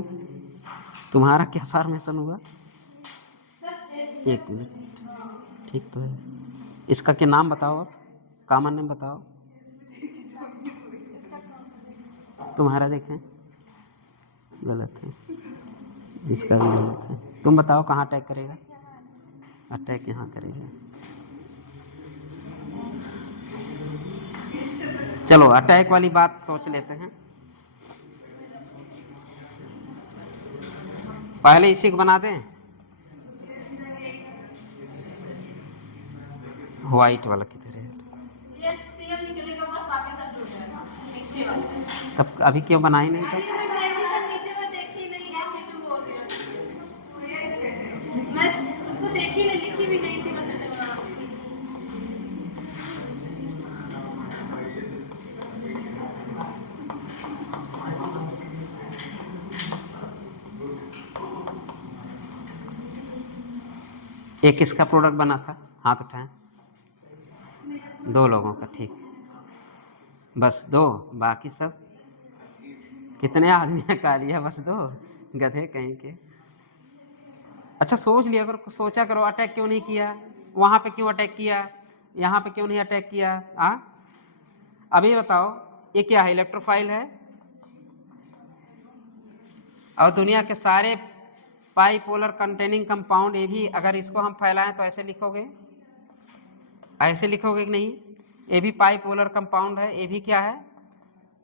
तुम्हारा क्या फॉर्मेशन हुआ? एक मिनट, ठीक तो है। इसका क्या नाम बताओ, आप कॉमन नेम बताओ। तुम्हारा देखें, गलत है, इसका भी गलत है। तुम बताओ कहाँ अटैक करेगा? अटैक यहाँ करेगा। चलो अटैक वाली बात सोच लेते हैं। पहले इसी को बना दें, व्हाइट वाला किधर है? तब अभी क्यों बनाई नहीं? तब देखी नहीं, लिखी भी नहीं थी, बस एक किसका प्रोडक्ट बना था? हाथ उठाएं। 2 लोगों का, ठीक, बस 2। बाकी सब कितने आदमी ने खा लिया? बस 2 गधे कहीं के। अच्छा सोच लिया करो, सोचा करो अटैक क्यों नहीं किया? वहां पे क्यों अटैक किया? यहाँ पे क्यों नहीं अटैक किया? अभी बताओ, ये क्या है? इलेक्ट्रोफाइल है और दुनिया के सारे पाइपोलर कंटेनिंग कंपाउंड, ये भी अगर इसको हम फैलाएं तो ऐसे लिखोगे, ऐसे लिखोगे कि नहीं? ये भी पाइपोलर कंपाउंड है, ये भी क्या है?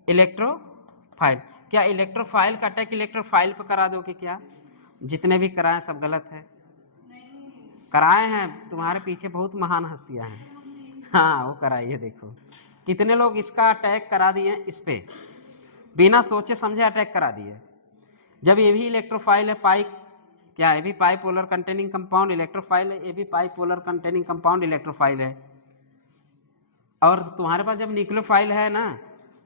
इलेक्ट्रोफाइल। क्या इलेक्ट्रोफाइल का अटैक इलेक्ट्रोफाइल पर करा दोगे क्या? जितने भी कराए सब गलत है। कराए हैं, तुम्हारे पीछे बहुत महान हस्तियां हैं। हाँ वो कराइए। देखो कितने लोग इसका अटैक करा दिए इस पे, बिना सोचे समझे अटैक करा दिए। जब ये भी इलेक्ट्रोफाइल है, क्या है? भी पाइपोलर कंटेनिंग कंपाउंड इलेक्ट्रोफाइल है, ये भी पाइपोलर कंटेनिंग कंपाउंड इलेक्ट्रोफाइल है। और तुम्हारे पास जब न्यूक्लियोफाइल है ना,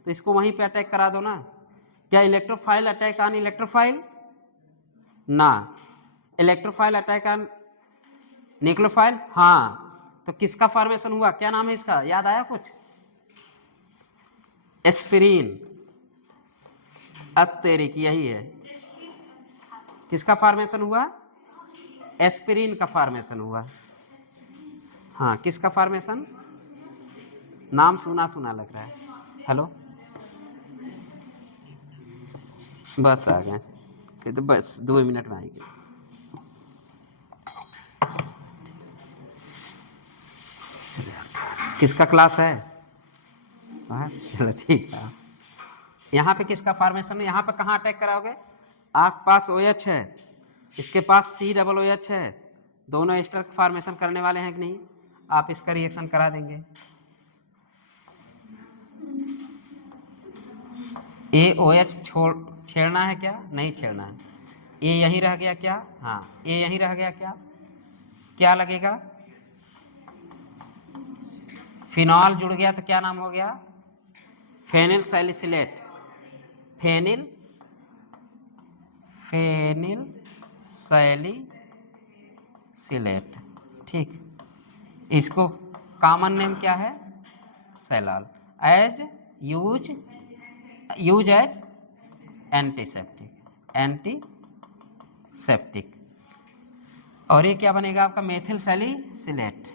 तो इसको वहीं पे अटैक करा दो ना। क्या इलेक्ट्रोफाइल अटैक ऑन इलेक्ट्रोफाइल? ना। Electrophile attack on nucleophile? हाँ। तो किसका फॉर्मेशन हुआ? क्या नाम है इसका? याद आया कुछ? एस्पिरिन। अत्तेरिक यही है। किसका फॉर्मेशन हुआ? एस्पिरिन का फॉर्मेशन हुआ। हाँ, किसका फॉर्मेशन? नाम सुना सुना लग रहा है। हेलो, बस आ गए, तो बस 2 मिनट में आएंगे। किसका क्लास है? चलो ठीक है। यहाँ पे किसका फॉर्मेशन है? यहाँ पे कहाँ अटैक कराओगे? आपके पास OH है, इसके पास COOH है, दोनों एस्टर फॉर्मेशन करने वाले हैं कि नहीं? आप इसका रिएक्शन करा देंगे। OH छेड़ना है क्या? नहीं छेड़ना है। ये यहीं रह गया क्या? हाँ, ये यहीं रह गया क्या? क्या लगेगा? फिनॉल जुड़ गया तो क्या नाम हो गया? Phenyl salicylate. फेनिल सैलिसिलेट, ठीक। इसको कॉमन नेम क्या है? Salol. As use as antiseptic. और ये क्या बनेगा आपका? Methyl salicylate.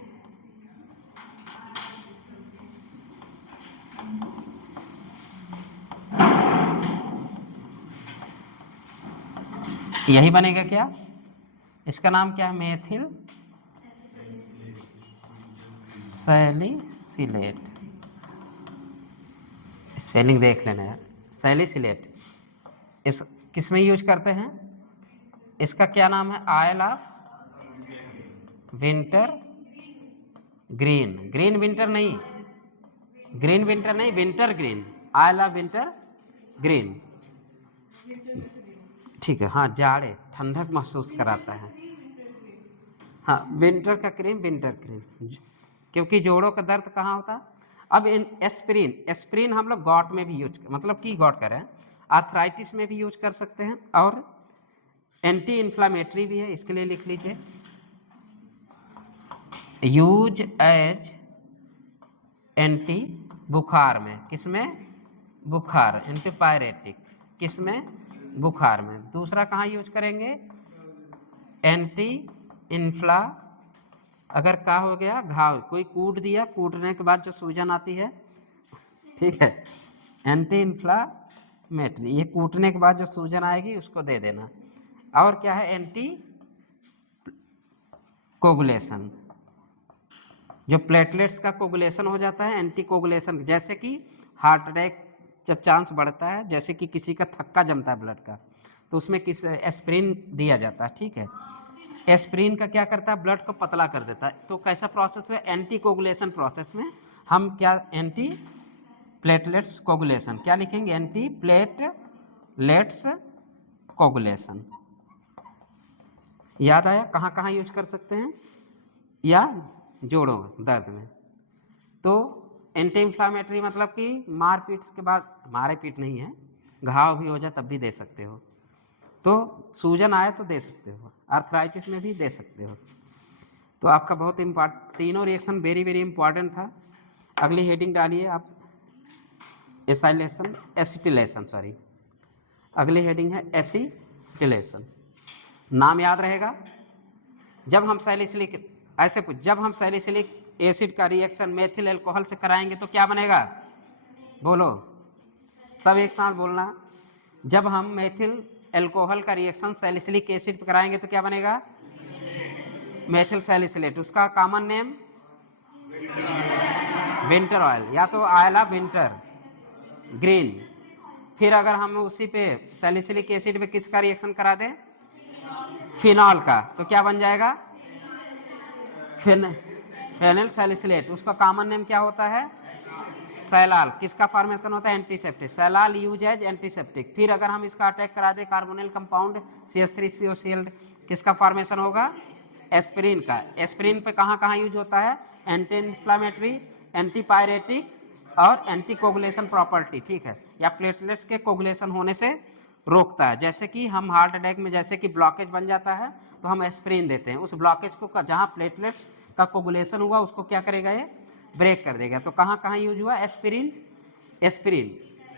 यही बनेगा क्या? इसका नाम क्या है? Methyl salicylate. स्पेलिंग देख लेना यार। सैलिसिलेट इस किस में यूज करते हैं? इसका क्या नाम है? Oil of winter green. Green winter नहीं, ग्रीन विंटर नहीं, winter green. Oil of winter green, ठीक है। हाँ, जाड़े ठंडक महसूस कराता है। हाँ, विंटर का क्रीम, विंटर क्रीम, क्योंकि जोड़ों का दर्द कहाँ होता? अब इन एस्पिरिन हम लोग गॉट में भी यूज, मतलब की गॉट कर रहे हैं, आर्थराइटिस में भी यूज कर सकते हैं, और एंटी इन्फ्लामेटरी भी है, इसके लिए लिख लीजिए यूज एज एंटी बुखार में। किसमें? बुखार, एंटीपायरेटिक। किसमें? बुखार में। दूसरा कहाँ यूज करेंगे? एंटी इन्फ्ला, अगर क्या हो गया घाव, कोई कूट दिया, कूटने के बाद जो सूजन आती है, ठीक है, एंटी इन्फ्लामेटरी, ये कूटने के बाद जो सूजन आएगी उसको दे देना। और क्या है? एंटी कोगुलेशन, जो प्लेटलेट्स का कोगुलेशन हो जाता है, एंटी कोगुलेशन, जैसे कि हार्ट अटैक जब चांस बढ़ता है, जैसे कि किसी का थक्का जमता है ब्लड का, तो उसमें एस्पिरिन दिया जाता है, ठीक है। एस्पिरिन का क्या करता है? ब्लड को पतला कर देता है। तो कैसा प्रोसेस है? एंटी कोगुलेशन प्रोसेस में हम क्या? एंटी प्लेटलेट्स कोगुलेशन, क्या लिखेंगे? Anti platelets coagulation. याद आया कहाँ कहाँ यूज कर सकते हैं? या जोड़ों दर्द में। तो एंटी इन्फ्लामेटरी मतलब कि मारपीट के बाद, मारे पीट नहीं है, घाव भी हो जाए तब भी दे सकते हो, तो सूजन आए तो दे सकते हो, आर्थराइटिस में भी दे सकते हो। तो आपका बहुत इम्पॉर्टेंट, तीनों रिएक्शन वेरी वेरी इंपॉर्टेंट था। अगली हेडिंग डालिए आप, एसिटिलेशन, सॉरी, अगली हेडिंग है एसिटिलेशन। नाम याद रहेगा? जब हम सैलिसिलिक, ऐसे पूछ, जब हम सैलिसिलिक एसिड का रिएक्शन मेथिल अल्कोहल से कराएंगे तो क्या बनेगा? बोलो, सब एक साथ बोलना। जब हम मेथिल अल्कोहल का रिएक्शन सैलिसिलिक एसिड पे कराएंगे तो क्या बनेगा? Methyl salicylate. उसका कॉमन नेम विंटर ऑयल, या तो ऑयल ऑफ विंटर ग्रीन। फिर अगर हम उसी पे सैलिसिलिक एसिड पे किसका रिएक्शन करा दें? फिनॉल का, तो क्या बन जाएगा? Phenyl salicylate. उसका कॉमन नेम क्या होता है? सैलाल। किसका फॉर्मेशन होता है? Antiseptic. Salol use as antiseptic. फिर अगर हम इसका अटैक करा दें कार्बोनिल कंपाउंड CH3COCl, किसका फॉर्मेशन होगा? एस्पिरिन का। एस्पिरिन पे कहाँ कहाँ यूज होता है? एंटी इन्फ्लामेटरी, एंटीपायरेटिक और एंटी कोगुलेशन प्रॉपर्टी, ठीक है, या प्लेटलेट्स के कोगुलेशन होने से रोकता है। जैसे कि हम हार्ट अटैक में जैसे कि ब्लॉकेज बन जाता है तो हम एस्पिरिन देते हैं, उस ब्लॉकेज को जहाँ प्लेटलेट्स का कोगुलेशन हुआ उसको क्या करेगा? ये ब्रेक कर देगा। तो कहाँ कहाँ यूज हुआ एस्पिरिन?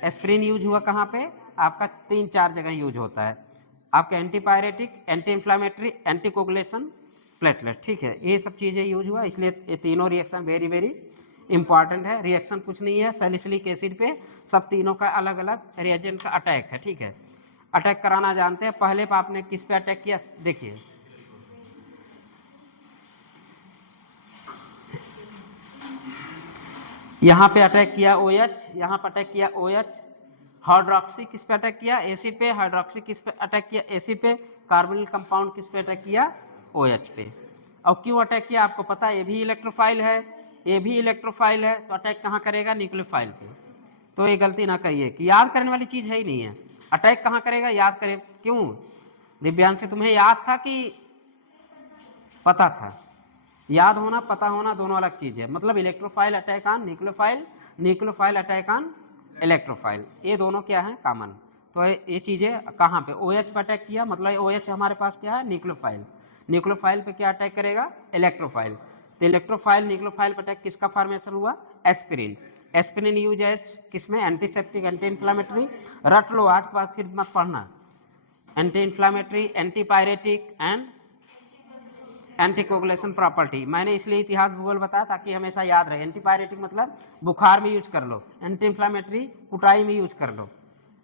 एस्पिरिन यूज हुआ कहाँ पे? आपका 3-4 जगह यूज होता है, आपका antipyretic, anti inflammatory, anti coagulation, platelet, ठीक है, ये सब चीज़ें यूज हुआ, इसलिए ये तीनों रिएक्शन वेरी वेरी इंपॉर्टेंट है। रिएक्शन कुछ नहीं है, सैलिसिलिक एसिड पे सब तीनों का अलग अलग रिएजेंट का अटैक है, ठीक है। अटैक कराना जानते हैं, पहले पे आपने किस पे अटैक किया, देखिए यहाँ पे अटैक किया OH, यहाँ पे अटैक किया OH, हाइड्रोक्सी किस पे अटैक किया, एसिड पे, हाइड्रोक्सी किस पे अटैक किया, एसिड पे, कार्बोनिल कंपाउंड किस पे अटैक किया, OH पे। और क्यों अटैक किया आपको पता है, ये भी इलेक्ट्रोफाइल है, ये भी इलेक्ट्रोफाइल है, तो अटैक कहाँ करेगा, न्यूक्लियोफाइल पे। तो ये गलती ना करिए कि याद करने वाली चीज़ है ही नहीं है, अटैक कहाँ करेगा, याद करें। क्यों दिव्यांश, तुम्हें याद था कि पता था? याद होना पता होना दोनों अलग चीज़ है। मतलब electrophile attack on nucleophile, nucleophile attack on electrophile, ये दोनों क्या है, कॉमन। तो ये चीज़ें कहाँ पे, OH पे अटैक किया, मतलब OH हमारे पास क्या है, न्यूक्लियोफाइल, न्यूक्लियोफाइल पे क्या अटैक करेगा, इलेक्ट्रोफाइल। तो इलेक्ट्रोफाइल न्यूक्लियोफाइल पे अटैक किसका फॉर्मेशन हुआ, एस्पिरिन। एस्पिरिन यूज है किसमें, एंटीसेप्टिक, एंटी इन्फ्लामेटरी, रट लो आज के बाद फिर मत पढ़ना, anti inflammatory, antipyretic and anticoagulation property. मैंने इसलिए इतिहास भूगोल बताया ताकि हमेशा याद रहे। एंटीपायरेटिक मतलब बुखार में यूज कर लो, एंटी इन्फ्लामेटरी कुटाई में यूज कर लो।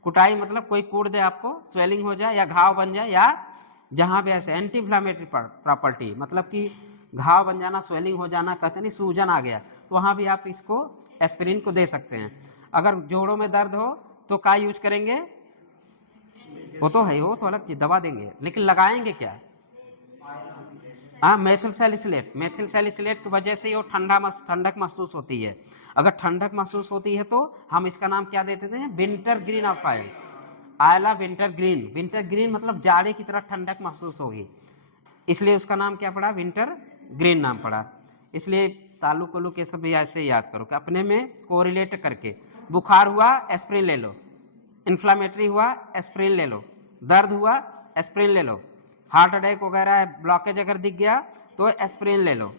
कुटाई मतलब कोई कूट दे आपको, स्वेलिंग हो जाए या घाव बन जाए, या जहाँ भी ऐसे। एंटी इन्फ्लामेटरी प्रॉपर्टी मतलब कि घाव बन जाना, स्वेलिंग हो जाना, कहते नहीं सूजन आ गया, तो वहाँ भी आप इसको एस्पिरिन को दे सकते हैं। अगर जोड़ों में दर्द हो तो क्या यूज करेंगे, वो तो है, वो तो अलग चीज दवा देंगे, लेकिन लगाएंगे क्या, हाँ मेथिल सैलिसिलेट। मेथिल सैलिसिलेट की वजह से वो ठंडक महसूस होती है। अगर ठंडक महसूस होती है तो हम इसका नाम क्या देते थे, विंटर ग्रीन ऑफ आयल, आयला विंटर ग्रीन। विंटर ग्रीन मतलब जाड़े की तरह ठंडक महसूस होगी, इसलिए उसका नाम क्या पड़ा, विंटर ग्रीन नाम पड़ा। इसलिए तालु कोलू के सब ऐसे याद करो कि अपने में कोरिलेट करके, बुखार हुआ एस्प्रिन ले लो, इन्फ्लामेटरी हुआ एस्प्रिन ले लो, दर्द हुआ एस्प्रिन ले लो, हार्ट अटैक वगैरह ब्लॉकेज अगर दिख गया तो एस्प्रिन ले लो,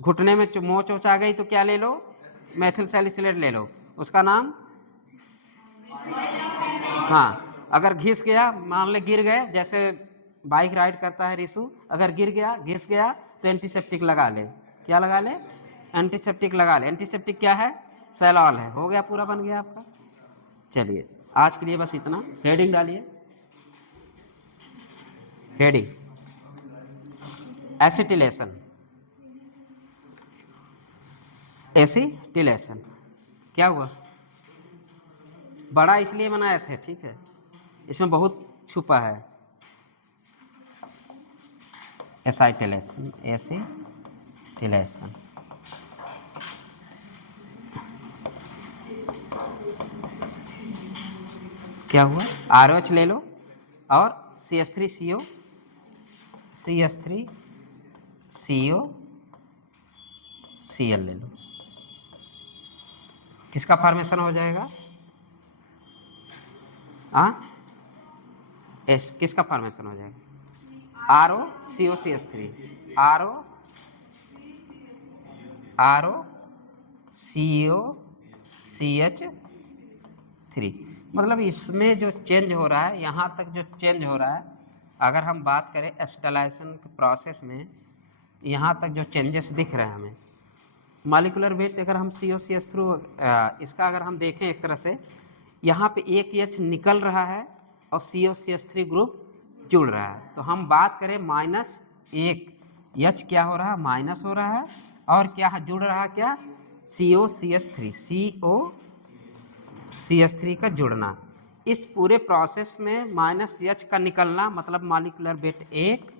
घुटने में मोच आ गई तो क्या ले लो, मेथिल सैलिसिलेट ले लो, उसका नाम, हाँ अगर घिस गया, मान ले गिर गए, जैसे बाइक राइड करता है रिसु, अगर गिर गया घिस गया तो एंटीसेप्टिक लगा ले। क्या लगा ले, एंटीसेप्टिक लगा ले। एंटीसेप्टिक क्या है, सैलॉल है। हो गया, पूरा बन गया आपका। चलिए आज के लिए बस इतना। हेडिंग डालिए, हेडिंग एसिटिलेशन। एसिटिलेशन क्या हुआ, बड़ा इसलिए बनाए थे, ठीक है, इसमें बहुत छुपा है। एसिटिलेशन, एसिटिलेशन क्या हुआ, RH ले लो और CH3CO, CH3CO Cl ले लो, किसका फॉर्मेशन हो जाएगा, किसका फॉर्मेशन हो जाएगा, ROCOCH3, ROCOCH3। मतलब इसमें जो चेंज हो रहा है, यहाँ तक जो चेंज हो रहा है, अगर हम बात करें एसिटाइलेशन के प्रोसेस में, यहाँ तक जो चेंजेस दिख रहे हैं हमें, मॉलिक्यूलर वेट अगर हम COCH थ्रू इसका अगर हम देखें एक तरह से, यहाँ पे एक H निकल रहा है और COCH3 ग्रुप जुड़ रहा है, तो हम बात करें -1 H क्या हो रहा है, माइनस हो रहा है, और क्या जुड़ रहा है, क्या, COCH3 का जुड़ना। इस पूरे प्रोसेस में -H का निकलना मतलब मॉलिक्यूलर वेट 1,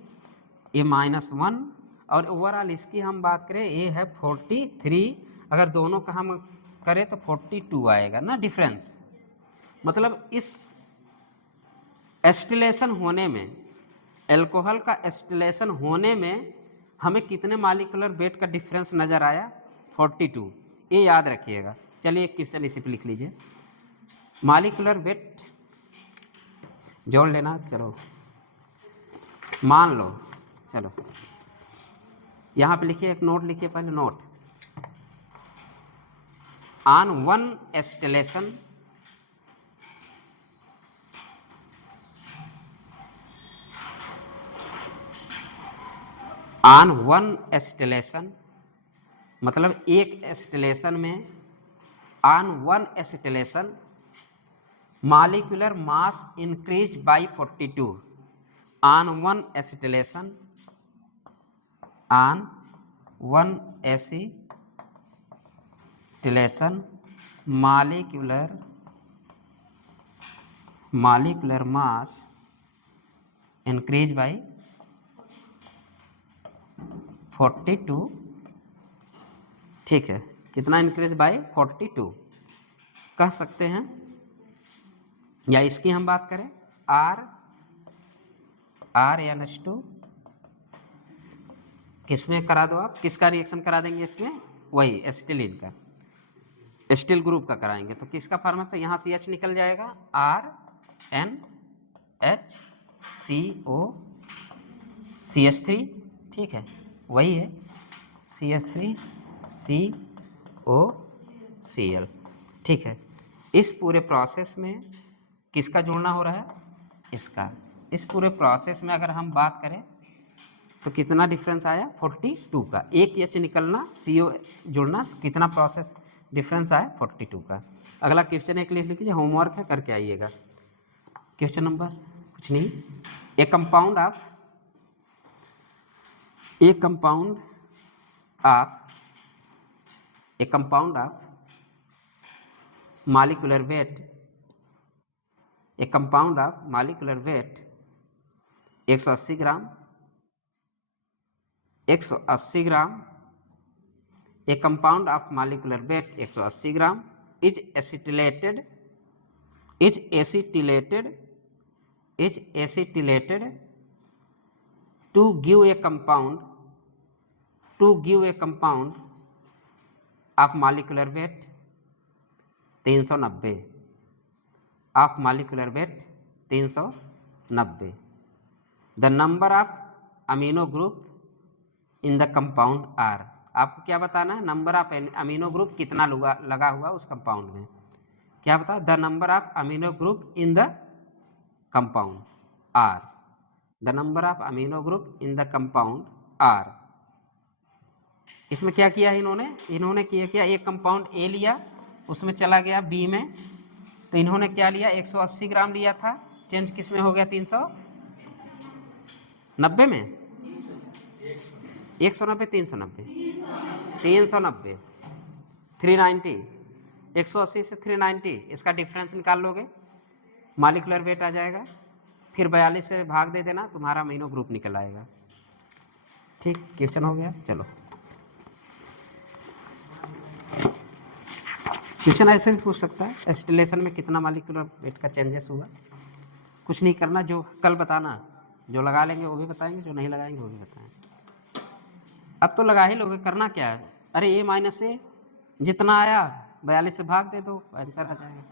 ये -1, और ओवरऑल इसकी हम बात करें, ये है 43, अगर दोनों का हम करें तो 42 आएगा ना डिफरेंस। मतलब इस एसिटिलेशन होने में, एल्कोहल का एसिटिलेशन होने में हमें कितने मॉलिक्यूलर वेट का डिफरेंस नज़र आया, 42, ये याद रखिएगा। चलिए एक क्वेश्चन इसी पे लिख लीजिए, मॉलिक्यूलर वेट जोड़ लेना, चलो मान लो, चलो यहाँ पे लिखिए, एक नोट लिखिए पहले, note on 1 acetylation on one acetylation, मतलब एक एसिटिलेशन में on one acetylation molecular mass increase by 42 on one acetylation, on one acetylation molecular mass increase by 42, ठीक है, कितना इंक्रीज बाय 42 कह सकते हैं। या इसकी हम बात करें RnH2 किसमें करा दो आप, किसका रिएक्शन करा देंगे इसमें, वही एसिटिलीन का, एसिटिल ग्रुप का कराएंगे तो किसका फार्मूला से यहाँ CH निकल जाएगा RnHCO CH3, ठीक है, वही है CH3COCl, ठीक है। इस पूरे प्रोसेस में किसका जुड़ना हो रहा है, इसका। इस पूरे प्रोसेस में अगर हम बात करें तो कितना डिफरेंस आया 42 का, एक H निकलना CO जुड़ना, कितना प्रोसेस डिफरेंस आया 42 का। अगला क्वेश्चन एक लिख लीजिए, होमवर्क है, करके आइएगा। क्वेश्चन नंबर कुछ नहीं, ए compound of molecular weight, a compound of molecular weight 180 gram, 180 gram, a compound of molecular weight 180 gram is acetylated to give a compound of molecular weight 390 of molecular weight 390. The number of amino group in the compound are, आपको क्या बताना है, number of amino group कितना लगा हुआ उस compound में, क्या बता, the number of amino group in the compound are, the number of amino group in the compound are. इसमें क्या किया इन्होंने किया एक कंपाउंड ए लिया, उसमें चला गया बी में, तो इन्होंने क्या लिया 180 ग्राम लिया था, चेंज किस में हो गया 390 में, 190 390 390, 180 से 390 इसका डिफरेंस निकाल लोगे, मॉलिक्यूलर वेट आ जाएगा, फिर 42 से भाग दे देना, तुम्हारा अमीनो ग्रुप निकल आएगा। ठीक, क्वेश्चन हो गया। चलो क्वेश्चन ऐसे भी पूछ सकता है, एसिटिलेशन में कितना मॉलिक्यूलर वेट का चेंजेस हुआ, कुछ नहीं करना, जो कल बताना, जो लगा लेंगे वो भी बताएंगे, जो नहीं लगाएंगे वो भी बताएंगे। अब तो लगा ही लोगे, करना क्या है, अरे A - A जितना आया 42 से भाग दे दो, आंसर आ जाएगा।